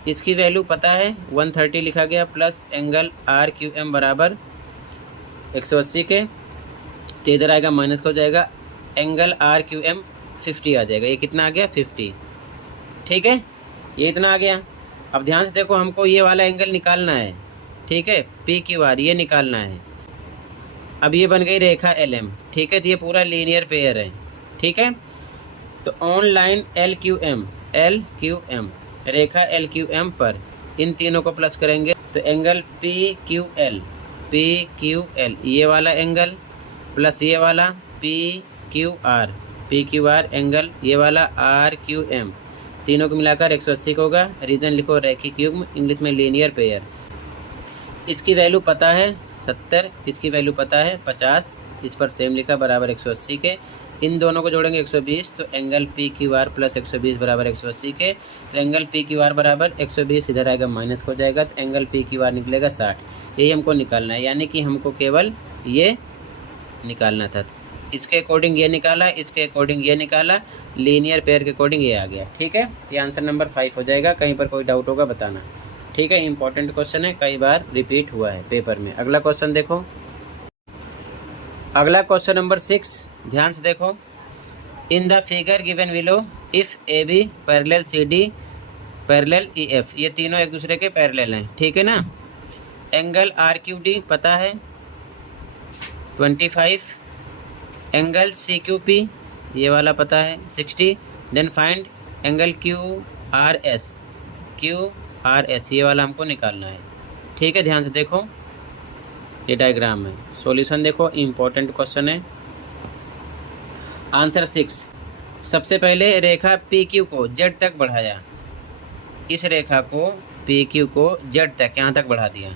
इसकी वैल्यू पता है 130 लिखा गया, प्लस एंगल RQM बराबर 180 के, तो इधर आएगा माइनस का हो जाएगा, एंगल RQM 50 आ जाएगा। ये कितना आ गया? 50, ठीक है, ये इतना आ गया। अब ध्यान से देखो, हमको ये वाला एंगल निकालना है, ठीक है, पी क्यू आर ये निकालना है। अब ये बन गई रेखा एल एम, ठीक है, तो ये पूरा लीनियर पेयर है, ठीक है। तो on line L Q M रेखा एल क्यू एम पर इन तीनों को प्लस करेंगे तो एंगल पी क्यू एल ये वाला एंगल प्लस ये वाला पी क्यू आर एंगल ये वाला आर क्यू एम, तीनों को मिलाकर 180 का होगा। रीजन लिखो रैखिक युग्म, इंग्लिश में लीनियर पेयर। इसकी वैल्यू पता है 70, इसकी वैल्यू पता है 50, इस पर सेम लिखा बराबर 180 के। इन दोनों को जोड़ेंगे 120, तो angle P Q R plus 120 बराबर 180 के। तो एंगल पी क्यू आर बराबर 120 इधर आएगा माइनस हो जाएगा, तो एंगल पी क्यू आर निकलेगा 60। यही हमको निकालना है, यानी कि हमको केवल ये निकालना था। इसके अकॉर्डिंग ये निकाला, इसके अकॉर्डिंग ये निकाला, लीनियर पेयर के अकॉर्डिंग ये आ गया, ठीक है। ये आंसर नंबर 5 हो जाएगा। कहीं पर कोई डाउट होगा बताना, ठीक है। इंपॉर्टेंट क्वेश्चन है, कई बार रिपीट हुआ है पेपर में। अगला क्वेश्चन देखो, अगला क्वेश्चन नंबर 6, ध्यान से देखो। In the figure given below if A B parallel C D parallel E F, ये तीनों एक दूसरे के पैरेलल हैं, ठीक है ना। एंगल आर क्यू डी पता है 25, एंगल सी क्यू पी ये वाला पता है 60। Then find angle Q R S ये वाला हमको निकालना है, ठीक है। ध्यान से देखो, ये डायग्राम है, सॉल्यूशन देखो, इम्पोर्टेंट क्वेश्चन है। आंसर 6, सबसे पहले रेखा पी क्यू को जेड तक बढ़ाया, इस रेखा को पी क्यू को जेड तक यहाँ तक बढ़ा दिया,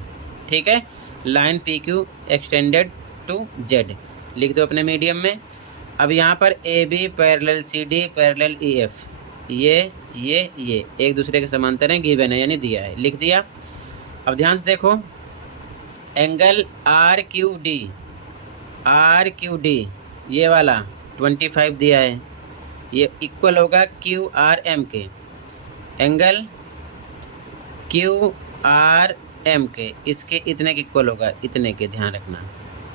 ठीक है। Line P Q extended to Z लिख दो अपने मीडियम में। अब यहाँ पर A B parallel C D parallel E F, ये एक दूसरे के समांतर हैं, गिवन है यानी दिया है, लिख दिया। अब ध्यान से देखो, एंगल आर क्यू डी ये वाला 25 दिया है, ये इक्वल होगा क्यू आर एम के। एंगल क्यू आर एम के इसके इतने के इक्वल होगा, इतने के, ध्यान रखना।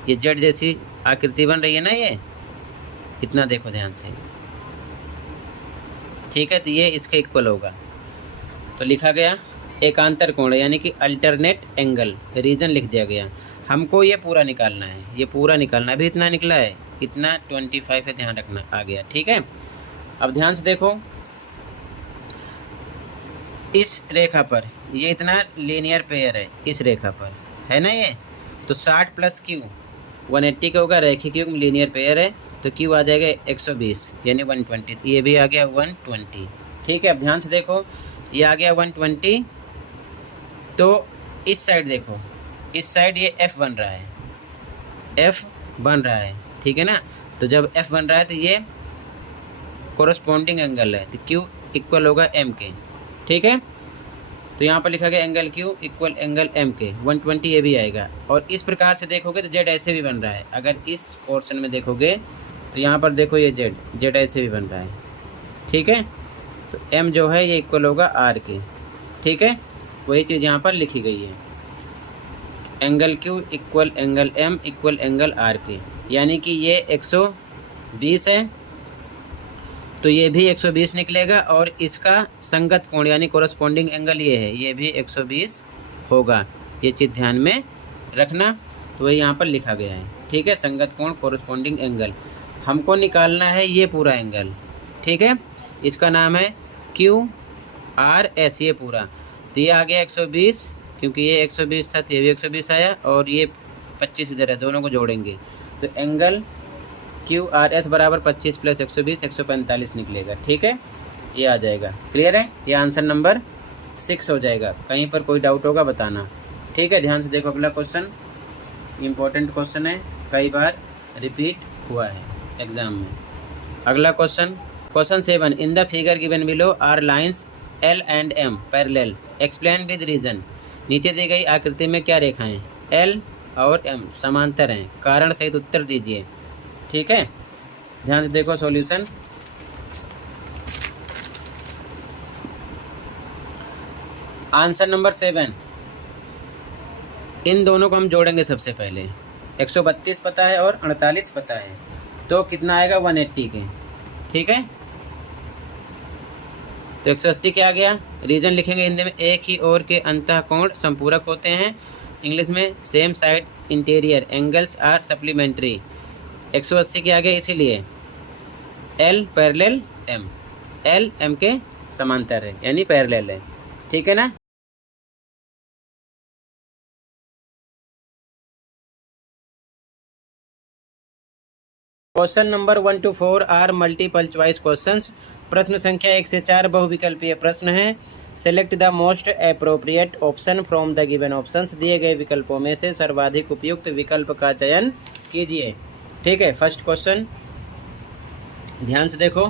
ये जेड जैसी आकृति बन रही है ना, ये इतना देखो ध्यान से, ठीक है। तो ये इसके इक्वल होगा, तो लिखा गया एकांतर कोण है, यानी कि अल्टरनेट एंगल। रीजन लिख दिया गया। हमको ये पूरा निकालना है, ये पूरा निकालना है। अभी इतना निकला है, इतना 25 है, ध्यान रखना, आ गया, ठीक है। अब ध्यान से देखो, इस रेखा पर ये इतना लीनियर पेयर है, इस रेखा पर है ना ये, तो 60 प्लस क्यू 180 का होगा, रैखिक युग्म लीनियर पेयर है, तो क्यू आ जाएगा 120 यानी 120, ये भी आ गया 120, ठीक है। अब ध्यान से देखो, ये आ गया 120, तो इस साइड देखो, इस साइड ये एफ बन रहा है, ठीक है ना। तो जब एफ बन रहा है तो ये कोरस्पॉन्डिंग एंगल है, तो क्यू इक्वल होगा एम के, ठीक है। तो यहाँ पर लिखा गया angle Q equal angle M के, 120 ये भी आएगा। और इस प्रकार से देखोगे तो जेड ऐसे भी बन रहा है। अगर इस पोर्शन में देखोगे तो यहाँ पर देखो, ये जेड ऐसे भी बन रहा है, ठीक है। तो एम जो है ये इक्वल होगा आर के, ठीक है। वही चीज़ यहाँ पर लिखी गई है, angle Q equal angle M equal angle R के, यानी कि ये 120 है, तो ये भी 120 निकलेगा। और इसका संगत कोण यानी कोरस्पॉन्डिंग एंगल ये है, ये भी 120 होगा। ये चीज़ ध्यान में रखना, तो वही यहाँ पर लिखा गया है, ठीक है। संगत कोण कोरस्पॉन्डिंग एंगल हमको निकालना है, ये पूरा एंगल, ठीक है। इसका नाम है क्यू आर एस, ये पूरा। तो ये आ गया 120, क्योंकि ये 120 था, तो ये भी 120 आया, और ये 25 इधर है, दोनों को जोड़ेंगे तो एंगल क्यू आर एस बराबर 25 प्लस 120 145 निकलेगा, ठीक है। ये आ जाएगा, क्लियर है। ये आंसर नंबर 6 हो जाएगा। कहीं पर कोई डाउट होगा बताना, ठीक है। ध्यान से देखो, अगला क्वेश्चन इम्पोर्टेंट क्वेश्चन है, कई बार रिपीट हुआ है एग्जाम में। अगला question 7, in the figure given below are lines L and M parallel, explain with reason. नीचे दी गई आकृति में क्या रेखाएं एल और एम समांतर हैं, कारण सहित उत्तर दीजिए, ठीक है। ध्यान से देखो सॉल्यूशन। आंसर नंबर 7, इन दोनों को हम जोड़ेंगे। सबसे पहले 132 पता है और 48 पता है, तो कितना आएगा 180 के, ठीक है। तो 180 क्या आ गया, रीजन लिखेंगे हिंदी में, एक ही ओर के अंतःकोण संपूरक होते हैं, इंग्लिश में same side interior angles are supplementary. 180 के आगे इसीलिए L parallel M, L M के समांतर है यानी पैरेलल है, ठीक है ना। Question number 1 to 4 are multiple choice questions. प्रश्न संख्या 1 से 4 बहुविकल्पीय प्रश्न है। Select the most appropriate option from the given options. दिए गए विकल्पों में से सर्वाधिक उपयुक्त विकल्प का चयन कीजिए, ठीक है। फर्स्ट क्वेश्चन ध्यान से देखो।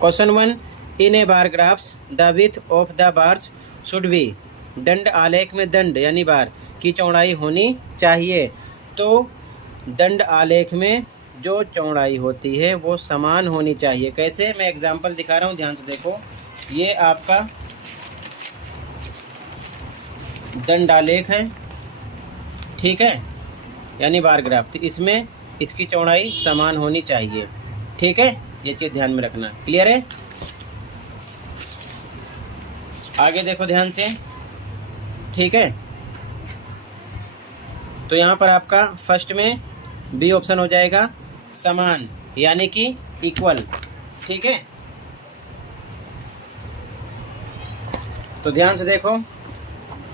Question 1, in A bar graphs the width of the bars should be. दंड आलेख में दंड यानी बार की चौड़ाई होनी चाहिए। तो दंड आलेख में जो चौड़ाई होती है वो समान होनी चाहिए। कैसे, मैं एग्जांपल दिखा रहा हूँ, ध्यान से देखो। ये आपका दंड आलेख है, ठीक है, यानी बार ग्राफ। तो इसमें इसकी चौड़ाई समान होनी चाहिए, ठीक है, ये चीज़ ध्यान में रखना। क्लियर है। आगे देखो ध्यान से, ठीक है। तो यहाँ पर आपका फर्स्ट में बी ऑप्शन हो जाएगा समान यानी कि इक्वल, ठीक है। तो ध्यान से देखो,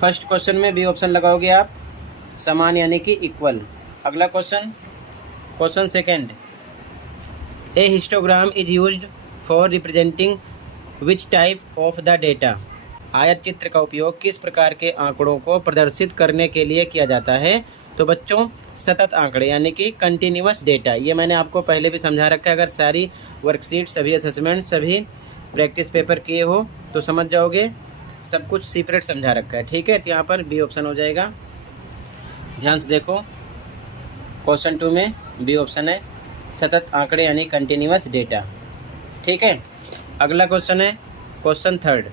फर्स्ट क्वेश्चन में बी ऑप्शन लगाओगे आप, समान यानी कि इक्वल। अगला question, question second, A histogram is used for representing which type of the data. आयत चित्र का उपयोग किस प्रकार के आंकड़ों को प्रदर्शित करने के लिए किया जाता है। तो बच्चों सतत आंकड़े यानी कि कंटिन्यूअस डेटा। ये मैंने आपको पहले भी समझा रखा है। अगर सारी वर्कशीट, सभी असेसमेंट, सभी प्रैक्टिस पेपर किए हो तो समझ जाओगे, सब कुछ सेपरेट समझा रखा है, ठीक है। तो यहाँ पर बी ऑप्शन हो जाएगा। ध्यान से देखो, क्वेश्चन 2 में बी ऑप्शन है, सतत आंकड़े यानी कंटिन्यूअस डेटा, ठीक है। अगला क्वेश्चन है question third,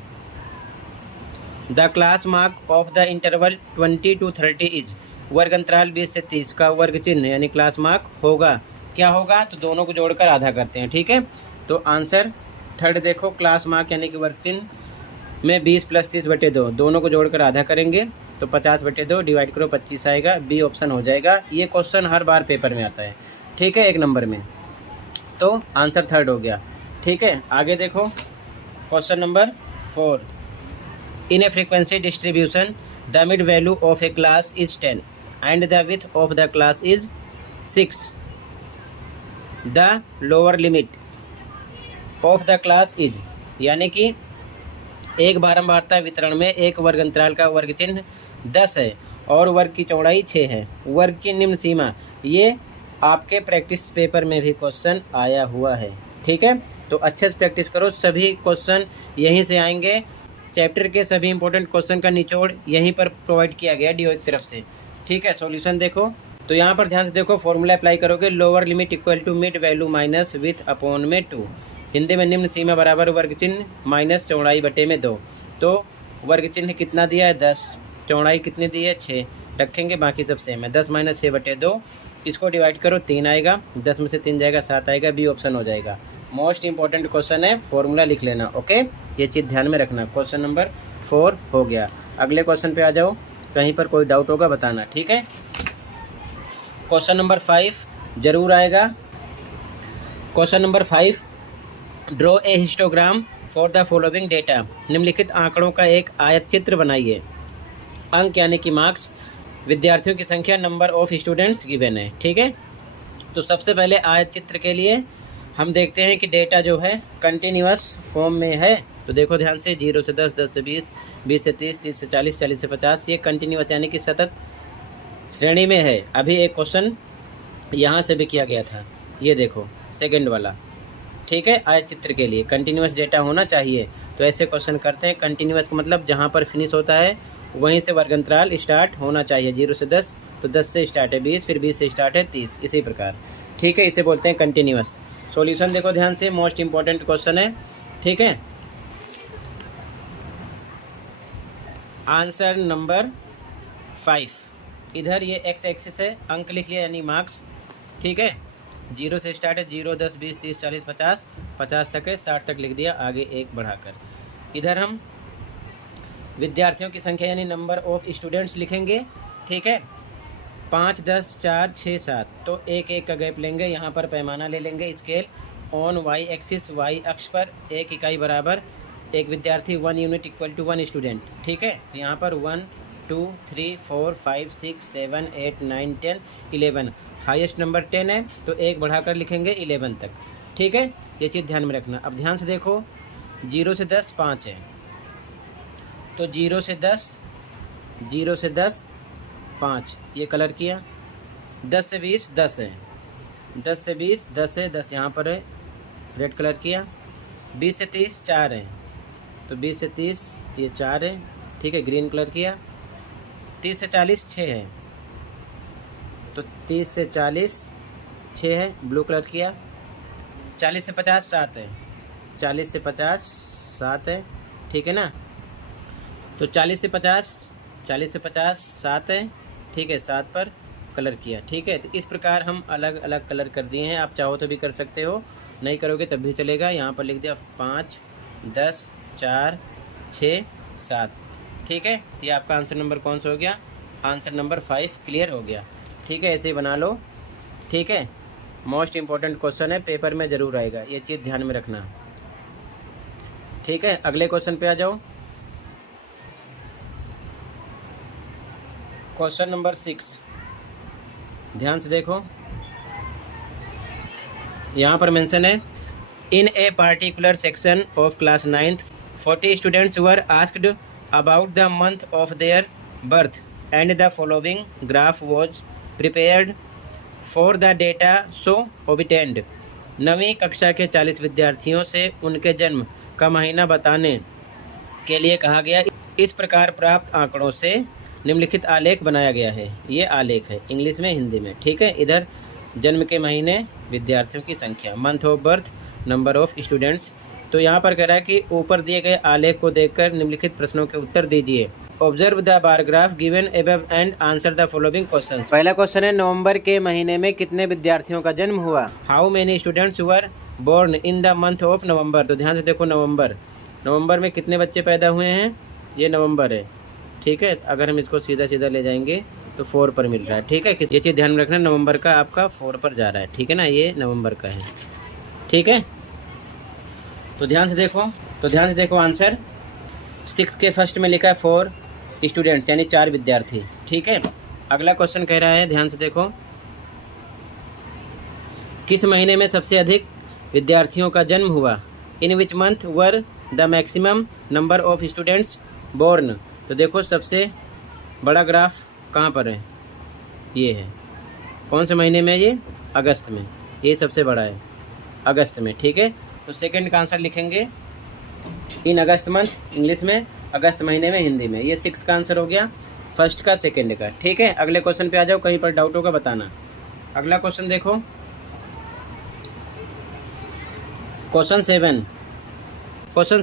the class mark of the interval 20 to 30 is. वर्ग अंतराल 20 से 30 का वर्ग चिन्ह यानी क्लास मार्क होगा, क्या होगा, तो दोनों को जोड़कर आधा करते हैं, ठीक है। तो आंसर थर्ड देखो, क्लास मार्क यानी कि वर्ग चिन्ह में 20 + 30/2, दोनों को जोड़कर आधा करेंगे तो 50/2 डिवाइड करो 25 आएगा। बी ऑप्शन हो जाएगा। ये क्वेश्चन हर बार पेपर में आता है, ठीक है, 1 नंबर में। तो आंसर थर्ड हो गया, ठीक है। आगे देखो question number 4, in A frequency distribution the mid value of A class is 10 and the width of the class is 6. The lower limit of the class is, यानी कि एक बारंबारता वितरण में एक वर्ग अंतराल का वर्ग चिन्ह 10 है और वर्ग की चौड़ाई 6 है। वर्ग की निम्न सीमा, ये आपके प्रैक्टिस पेपर में भी क्वेश्चन आया हुआ है, ठीक है। तो अच्छे से प्रैक्टिस करो, सभी क्वेश्चन यहीं से आएंगे। चैप्टर के सभी इंपॉर्टेंट क्वेश्चन का निचोड़ यहीं पर प्रोवाइड किया गया डीओ की तरफ से, ठीक है। सॉल्यूशन देखो, तो यहाँ पर ध्यान से देखो, फॉर्मूला अप्लाई करोगे, lower limit equal to mid value minus width upon में 2। हिंदी में निम्न सीमा बराबर वर्ग चिन्ह माइनस चौड़ाई बटे में 2। तो वर्ग चिन्ह कितना दिया है 10, चौड़ाई कितनी दी है 6, रखेंगे बाकी सब सेम है। 10 - 6/2, इसको डिवाइड करो 3 आएगा, 10 में से 3 जाएगा 7 आएगा। बी ऑप्शन हो जाएगा। मोस्ट इंपॉर्टेंट क्वेश्चन है, फॉर्मूला लिख लेना, ओके, ये चीज़ ध्यान में रखना। क्वेश्चन नंबर 4 हो गया। अगले क्वेश्चन पे आ जाओ, कहीं पर कोई डाउट होगा बताना, ठीक है। क्वेश्चन नंबर 5 जरूर आएगा। Question number 5, draw a histogram for the following data. निम्नलिखित आंकड़ों का एक आयत चित्र बनाइए। अंक यानी कि मार्क्स, विद्यार्थियों की संख्या, नंबर ऑफ स्टूडेंट्स गिवन है, ठीक है। तो सबसे पहले आयत चित्र के लिए हम देखते हैं कि डेटा जो है कंटिन्यूअस फॉर्म में है। तो देखो ध्यान से, 0 से 10, 10 से 20, 20 से 30, 30 से 40, 40 से 50, ये कंटिन्यूअस यानी कि सतत श्रेणी में है। अभी एक क्वेश्चन यहाँ से भी किया गया था, ये देखो सेकंड वाला, ठीक है। आयत चित्र के लिए कंटिन्यूअस डेटा होना चाहिए, तो ऐसे क्वेश्चन करते हैं। कंटिन्यूअस का मतलब जहाँ पर फिनिश होता है वहीं से वर्ग अंतराल स्टार्ट होना चाहिए। 0 से 10, तो 10 से स्टार्ट है 20, फिर 20 से स्टार्ट है 30, इसी प्रकार, ठीक है। इसे बोलते हैं कंटिन्यूअस। सॉल्यूशन देखो ध्यान से, मोस्ट इंपॉर्टेंट क्वेश्चन है, ठीक है। आंसर नंबर 5, इधर ये एक्स एक्सिस है, अंक लिख लिया यानी मार्क्स, ठीक है। 0 से स्टार्ट है, 0, 10, 20, 30, 40, 50, 50 तक है, 60 तक लिख दिया, आगे 1 बढ़ाकर। इधर हम विद्यार्थियों की संख्या यानी नंबर ऑफ स्टूडेंट्स लिखेंगे, ठीक है। 5, 10, 4, 6, 7, तो एक एक का गैप लेंगे। यहाँ पर पैमाना ले लेंगे, scale on Y axis, Y अक्ष पर 1 इकाई बराबर 1 विद्यार्थी, 1 यूनिट इक्वल टू 1 स्टूडेंट, ठीक है। तो यहाँ पर 1, 2, 3, 4, 5, 6, 7, 8, 9, 10, 11, हाईएस्ट नंबर 10 है, तो एक बढ़ाकर लिखेंगे 11 तक, ठीक है। ये चीज़ ध्यान में रखना। अब ध्यान से देखो, 0 से 10 5 है, तो 0 से 10 5 ये कलर किया। 10 से 20 10 है, 10 से 20 10 है, 10 यहाँ पर है, रेड कलर किया। 20 से 30 4 है, तो 20 से 30 ये 4 है, ठीक है, ग्रीन कलर किया। 30 से 40 6 है, तो 30 से 40 6 है, ब्लू कलर किया। 40 से 50 7 है, 40 से 50 7 है, ठीक है ना। तो 40 से 50 7 है, ठीक है, 7 पर कलर किया, ठीक है। तो इस प्रकार हम अलग अलग कलर कर दिए हैं। आप चाहो तो भी कर सकते हो, नहीं करोगे तब भी चलेगा। यहाँ पर लिख दिया 5, 10, 4, 6, 7, ठीक है। तो ये आपका आंसर नंबर कौन सा हो गया? आंसर नंबर 5 क्लियर हो गया, ठीक है। ऐसे ही बना लो, ठीक है। मोस्ट इम्पॉर्टेंट क्वेश्चन है, पेपर में ज़रूर आएगा, ये चीज़ ध्यान में रखना, ठीक है। अगले क्वेश्चन पे आ जाओ। क्वेश्चन नंबर 6, ध्यान से देखो, यहाँ पर मेंशन है, in a particular section of class 9th 40 students were asked about the month of their birth and the following graph was prepared for the data so obtained. 9वीं कक्षा के 40 विद्यार्थियों से उनके जन्म का महीना बताने के लिए कहा गया। इस प्रकार प्राप्त आंकड़ों से निम्नलिखित आलेख बनाया गया है। ये आलेख है इंग्लिश में, हिंदी में, ठीक है। इधर जन्म के महीने, विद्यार्थियों की संख्या, month of birth, number of students. तो यहाँ पर कह रहा है कि ऊपर दिए गए आलेख को देखकर निम्नलिखित प्रश्नों के उत्तर दीजिए। Observe the bar graph given above and answer the following questions. पहला क्वेश्चन है, नवंबर के महीने में कितने विद्यार्थियों का जन्म हुआ? How many students were born in the month of November. तो ध्यान से देखो, नवंबर में कितने बच्चे पैदा हुए हैं? ये नवंबर है, ठीक है। अगर हम इसको सीधा सीधा ले जाएंगे तो 4 पर मिल रहा है, ठीक है। ये चीज़ ध्यान में रखना, नवंबर का आपका 4 पर जा रहा है, ठीक है ना, ये नवंबर का है, ठीक है। तो ध्यान से देखो आंसर 6 के फर्स्ट में लिखा है 4 स्टूडेंट्स यानी 4 विद्यार्थी, ठीक है। अगला क्वेश्चन कह रहा है, ध्यान से देखो, किस महीने में सबसे अधिक विद्यार्थियों का जन्म हुआ? In which month were the maximum number of students born. तो देखो सबसे बड़ा ग्राफ कहाँ पर है? ये है, कौन से महीने में? ये अगस्त में, ये सबसे बड़ा है अगस्त में, ठीक है। तो सेकंड का आंसर लिखेंगे इन अगस्त मंथ इंग्लिश में, अगस्त महीने में हिंदी में। ये 6 का आंसर हो गया, फर्स्ट का सेकंड का, ठीक है। अगले क्वेश्चन पे आ जाओ, कहीं पर डाउट होगा बताना। अगला क्वेश्चन देखो, क्वेश्चन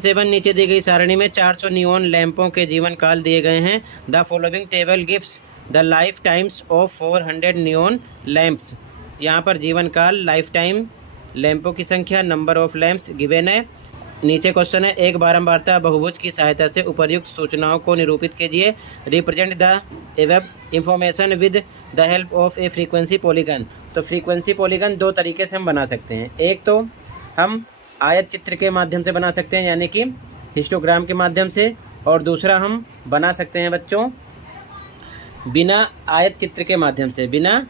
7 नीचे दी गई सारणी में 400 नियॉन लैंपों के जीवन काल दिए गए हैं। The following table gives the life times of 400 neon lamps. यहाँ पर जीवन काल, लाइफ टाइम, लैंपों की संख्या, नंबर ऑफ लैंप्स गिवन है। नीचे क्वेश्चन है, एक बारंबारता बहुभुज की सहायता से उपर्युक्त सूचनाओं को निरूपित कीजिए। Represent the above information with the help of A frequency polygon. तो फ्रीक्वेंसी पॉलीगन 2 तरीके से हम बना सकते हैं। एक तो हम आयत चित्र के माध्यम से बना सकते हैं, यानी कि हिस्टोग्राम के माध्यम से, और दूसरा हम बना सकते हैं बच्चों बिना आयत चित्र के माध्यम से, बिना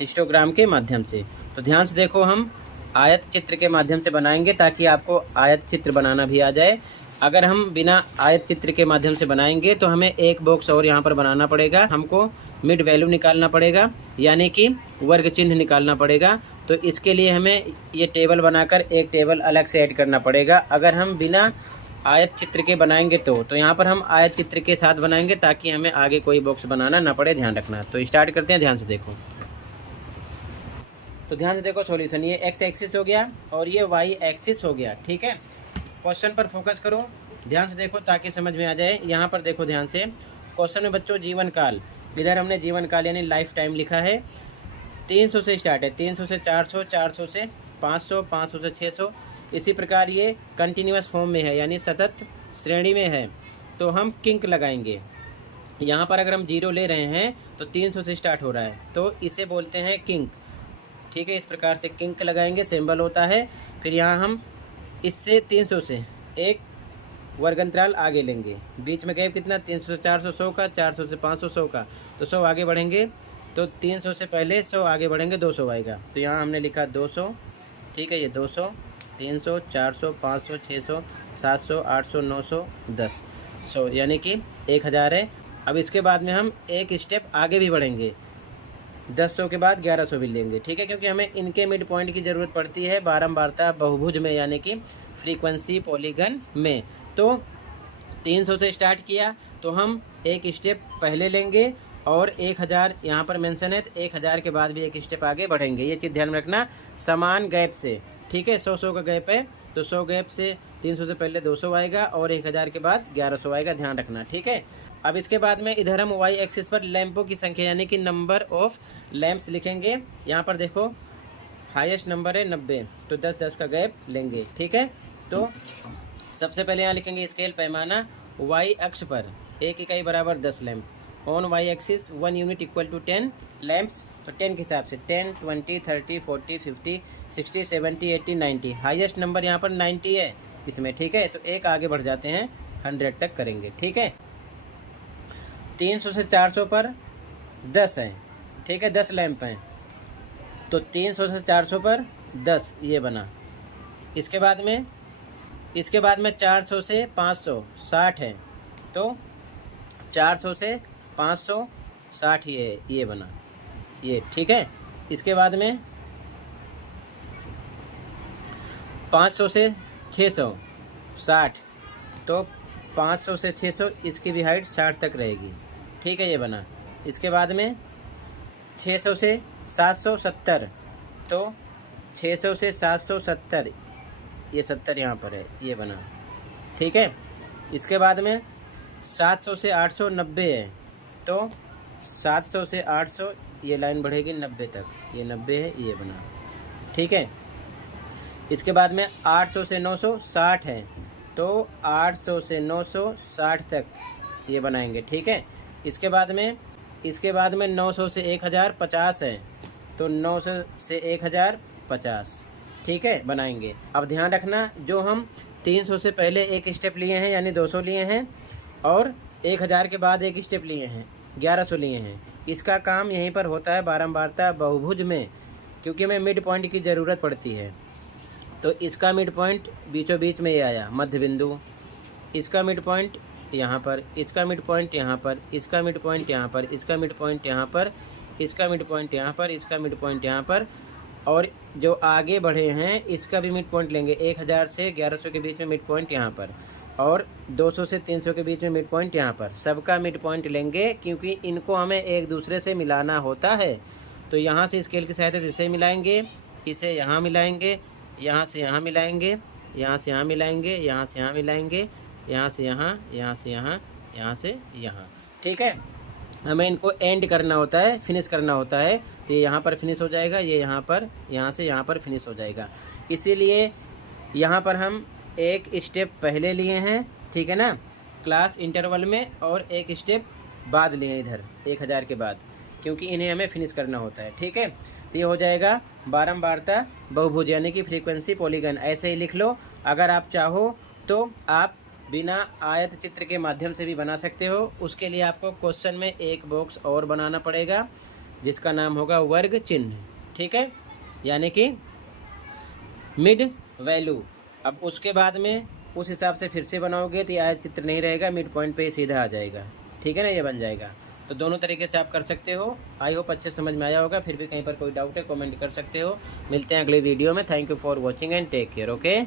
हिस्टोग्राम के माध्यम से। तो ध्यान से देखो, हम आयत चित्र के माध्यम से बनाएंगे ताकि आपको आयत चित्र बनाना भी आ जाए। अगर हम बिना आयत चित्र के माध्यम से बनाएंगे तो हमें एक बॉक्स और यहाँ पर बनाना पड़ेगा, हमको मिड वैल्यू निकालना पड़ेगा, यानी कि वर्ग चिन्ह निकालना पड़ेगा। तो इसके लिए हमें ये टेबल बनाकर एक टेबल अलग से ऐड करना पड़ेगा। अगर हम बिना आयत चित्र के बनाएंगे तो यहाँ पर हम आयत चित्र के साथ बनाएंगे ताकि हमें आगे कोई बॉक्स बनाना ना पड़े, ध्यान रखना। तो स्टार्ट करते हैं, ध्यान से देखो। तो ध्यान से देखो सॉल्यूशन, ये एक्स एक्सिस हो गया और ये वाई एक्सिस हो गया, ठीक है। क्वेश्चन पर फोकस करो, ध्यान से देखो ताकि समझ में आ जाए। यहाँ पर देखो ध्यान से, क्वेश्चन में बच्चों जीवन काल, इधर हमने जीवन काल यानी लाइफ टाइम लिखा है। 300 से स्टार्ट है, 300 से 400, 400 से 500, 500 से 600। इसी प्रकार ये कंटिन्यूअस फॉर्म में है, यानी सतत श्रेणी में है तो हम किंक लगाएंगे। यहाँ पर अगर हम 0 ले रहे हैं तो 300 से स्टार्ट हो रहा है तो इसे बोलते हैं किंक। ठीक है, इस प्रकार से किंक लगाएंगे, सिंबल होता है। फिर यहाँ हम इससे 300 से एक वर्ग अंतराल आगे लेंगे। बीच में गैप कितना, 300 से 400 100 का, 400 से 500 100 का, तो 100 आगे बढ़ेंगे तो 300 से पहले 100 आगे बढ़ेंगे 200 आएगा। तो यहाँ हमने लिखा 200। ठीक है, ये 200, 300, 400, 500, 600, 700, 800, 900, 10, 100 यानी कि 1000 है। अब इसके बाद में हम एक स्टेप आगे भी बढ़ेंगे, 1000 के बाद 1100 भी लेंगे। ठीक है, क्योंकि हमें इनके मिड पॉइंट की ज़रूरत पड़ती है बारंबारता बहुभुज में, यानी कि फ्रीक्वेंसी पॉलीगन में। तो 300 से स्टार्ट किया तो हम एक स्टेप पहले लेंगे और 1000 यहाँ पर मेंशन है तो 1000 के बाद भी एक स्टेप आगे बढ़ेंगे। ये चीज़ ध्यान में रखना, समान गैप से। ठीक है, 100 का गैप है तो 100 गैप से 300 से पहले 200 आएगा और 1000 के बाद 1100 आएगा, ध्यान रखना। ठीक है, अब इसके बाद में इधर हम वाई एक्सिस पर लैंपों की संख्या यानी कि नंबर ऑफ लैंप्स लिखेंगे। यहाँ पर देखो हाईएस्ट नंबर है 90 तो 10-10 का गैप लेंगे। ठीक है, तो सबसे पहले यहाँ लिखेंगे स्केल पैमाना वाई अक्ष पर 1 इकाई बराबर 10 lamp. On Y axis 1 unit equal to 10 lamps, तो 10 के हिसाब से 10, 20, 30, 40, 50, 60, 70, 80, 90। हाईएस्ट नंबर यहाँ पर 90 है इसमें। ठीक है, तो एक आगे बढ़ जाते हैं 100 तक करेंगे। ठीक है, 300 से 400 पर 10 है। ठीक है, 10 लैंप हैं तो 300 से 400 पर 10 ये बना। इसके बाद में 400 से 500 60 है तो 400 से 500 60 ये बना ये। ठीक है, इसके बाद में 500 से 600 60 तो 500 से 600 इसकी भी हाइट 60 तक रहेगी। ठीक है, ये बना। इसके बाद में 600 से 770 तो 600 से 770 ये 70 यहाँ पर है, ये बना। ठीक है, इसके बाद में 700 से 890 है तो 700 से 800 ये लाइन बढ़ेगी 90 तक, ये 90 है, ये बना। ठीक है, इसके बाद में 800 से 960 है तो 800 से 960 तक ये बनाएंगे। ठीक है, इसके बाद में 900 से 1000 50 है तो 900 से 1000 50। ठीक है, बनाएंगे। अब ध्यान रखना, जो हम 300 से पहले एक स्टेप लिए हैं यानी 200 लिए हैं और 1000 के बाद एक स्टेप लिए हैं 1100 लिए हैं, इसका काम यहीं पर होता है बारंबारता बहुभुज में, क्योंकि हमें मिड पॉइंट की ज़रूरत पड़ती है। तो इसका मिड पॉइंट बीचों बीच में ये आया मध्य बिंदु, इसका मिड पॉइंट यहाँ पर, इसका मिड पॉइंट यहाँ पर, इसका मिड पॉइंट यहाँ पर, इसका मिड पॉइंट यहाँ पर, इसका मिड पॉइंट यहाँ पर, इसका मिड पॉइंट यहाँ पर, और जो आगे बढ़े हैं इसका भी मिड पॉइंट लेंगे। 1000 से 1100 के बीच में मिड पॉइंट यहाँ पर और 200 से 300 के बीच में मिड पॉइंट यहाँ पर, सबका मिड पॉइंट लेंगे क्योंकि इनको हमें एक दूसरे से मिलाना होता है। तो यहाँ से स्केल की सहायता से इसे मिलाएंगे, इसे यहाँ मिलाएंगे, यहाँ से यहाँ मिलाएंगे, यहाँ से यहाँ मिलाएंगे, यहाँ से यहाँ मिलाएंगे, यहाँ से यहाँ, यहाँ से यहाँ, यहाँ से यहाँ। ठीक है, हमें इनको एंड करना होता है, फिनिश करना होता है। तो ये यहाँ पर फिनिश हो जाएगा, ये यहाँ पर, यहाँ से यहाँ पर फिनिश हो जाएगा। इसीलिए यहाँ पर हम एक स्टेप पहले लिए हैं, ठीक है ना, क्लास इंटरवल में, और एक स्टेप बाद लिए इधर 1000 के बाद, क्योंकि इन्हें हमें फिनिश करना होता है। ठीक है, तो ये हो जाएगा बारंबारता बहुभुज यानी कि फ्रीक्वेंसी पॉलीगन। ऐसे ही लिख लो। अगर आप चाहो तो आप बिना आयत चित्र के माध्यम से भी बना सकते हो। उसके लिए आपको क्वेश्चन में एक बॉक्स और बनाना पड़ेगा जिसका नाम होगा वर्ग चिन्ह। ठीक है, यानी कि मिड वैल्यू। अब उसके बाद में उस हिसाब से फिर से बनाओगे तो आयत चित्र नहीं रहेगा, मिड पॉइंट पे सीधा आ जाएगा। ठीक है ना, ये बन जाएगा। तो दोनों तरीके से आप कर सकते हो। आई होप अच्छे समझ में आया होगा। फिर भी कहीं पर कोई डाउट है कमेंट कर सकते हो। मिलते हैं अगले वीडियो में। Thank you for watching and take care. Okay.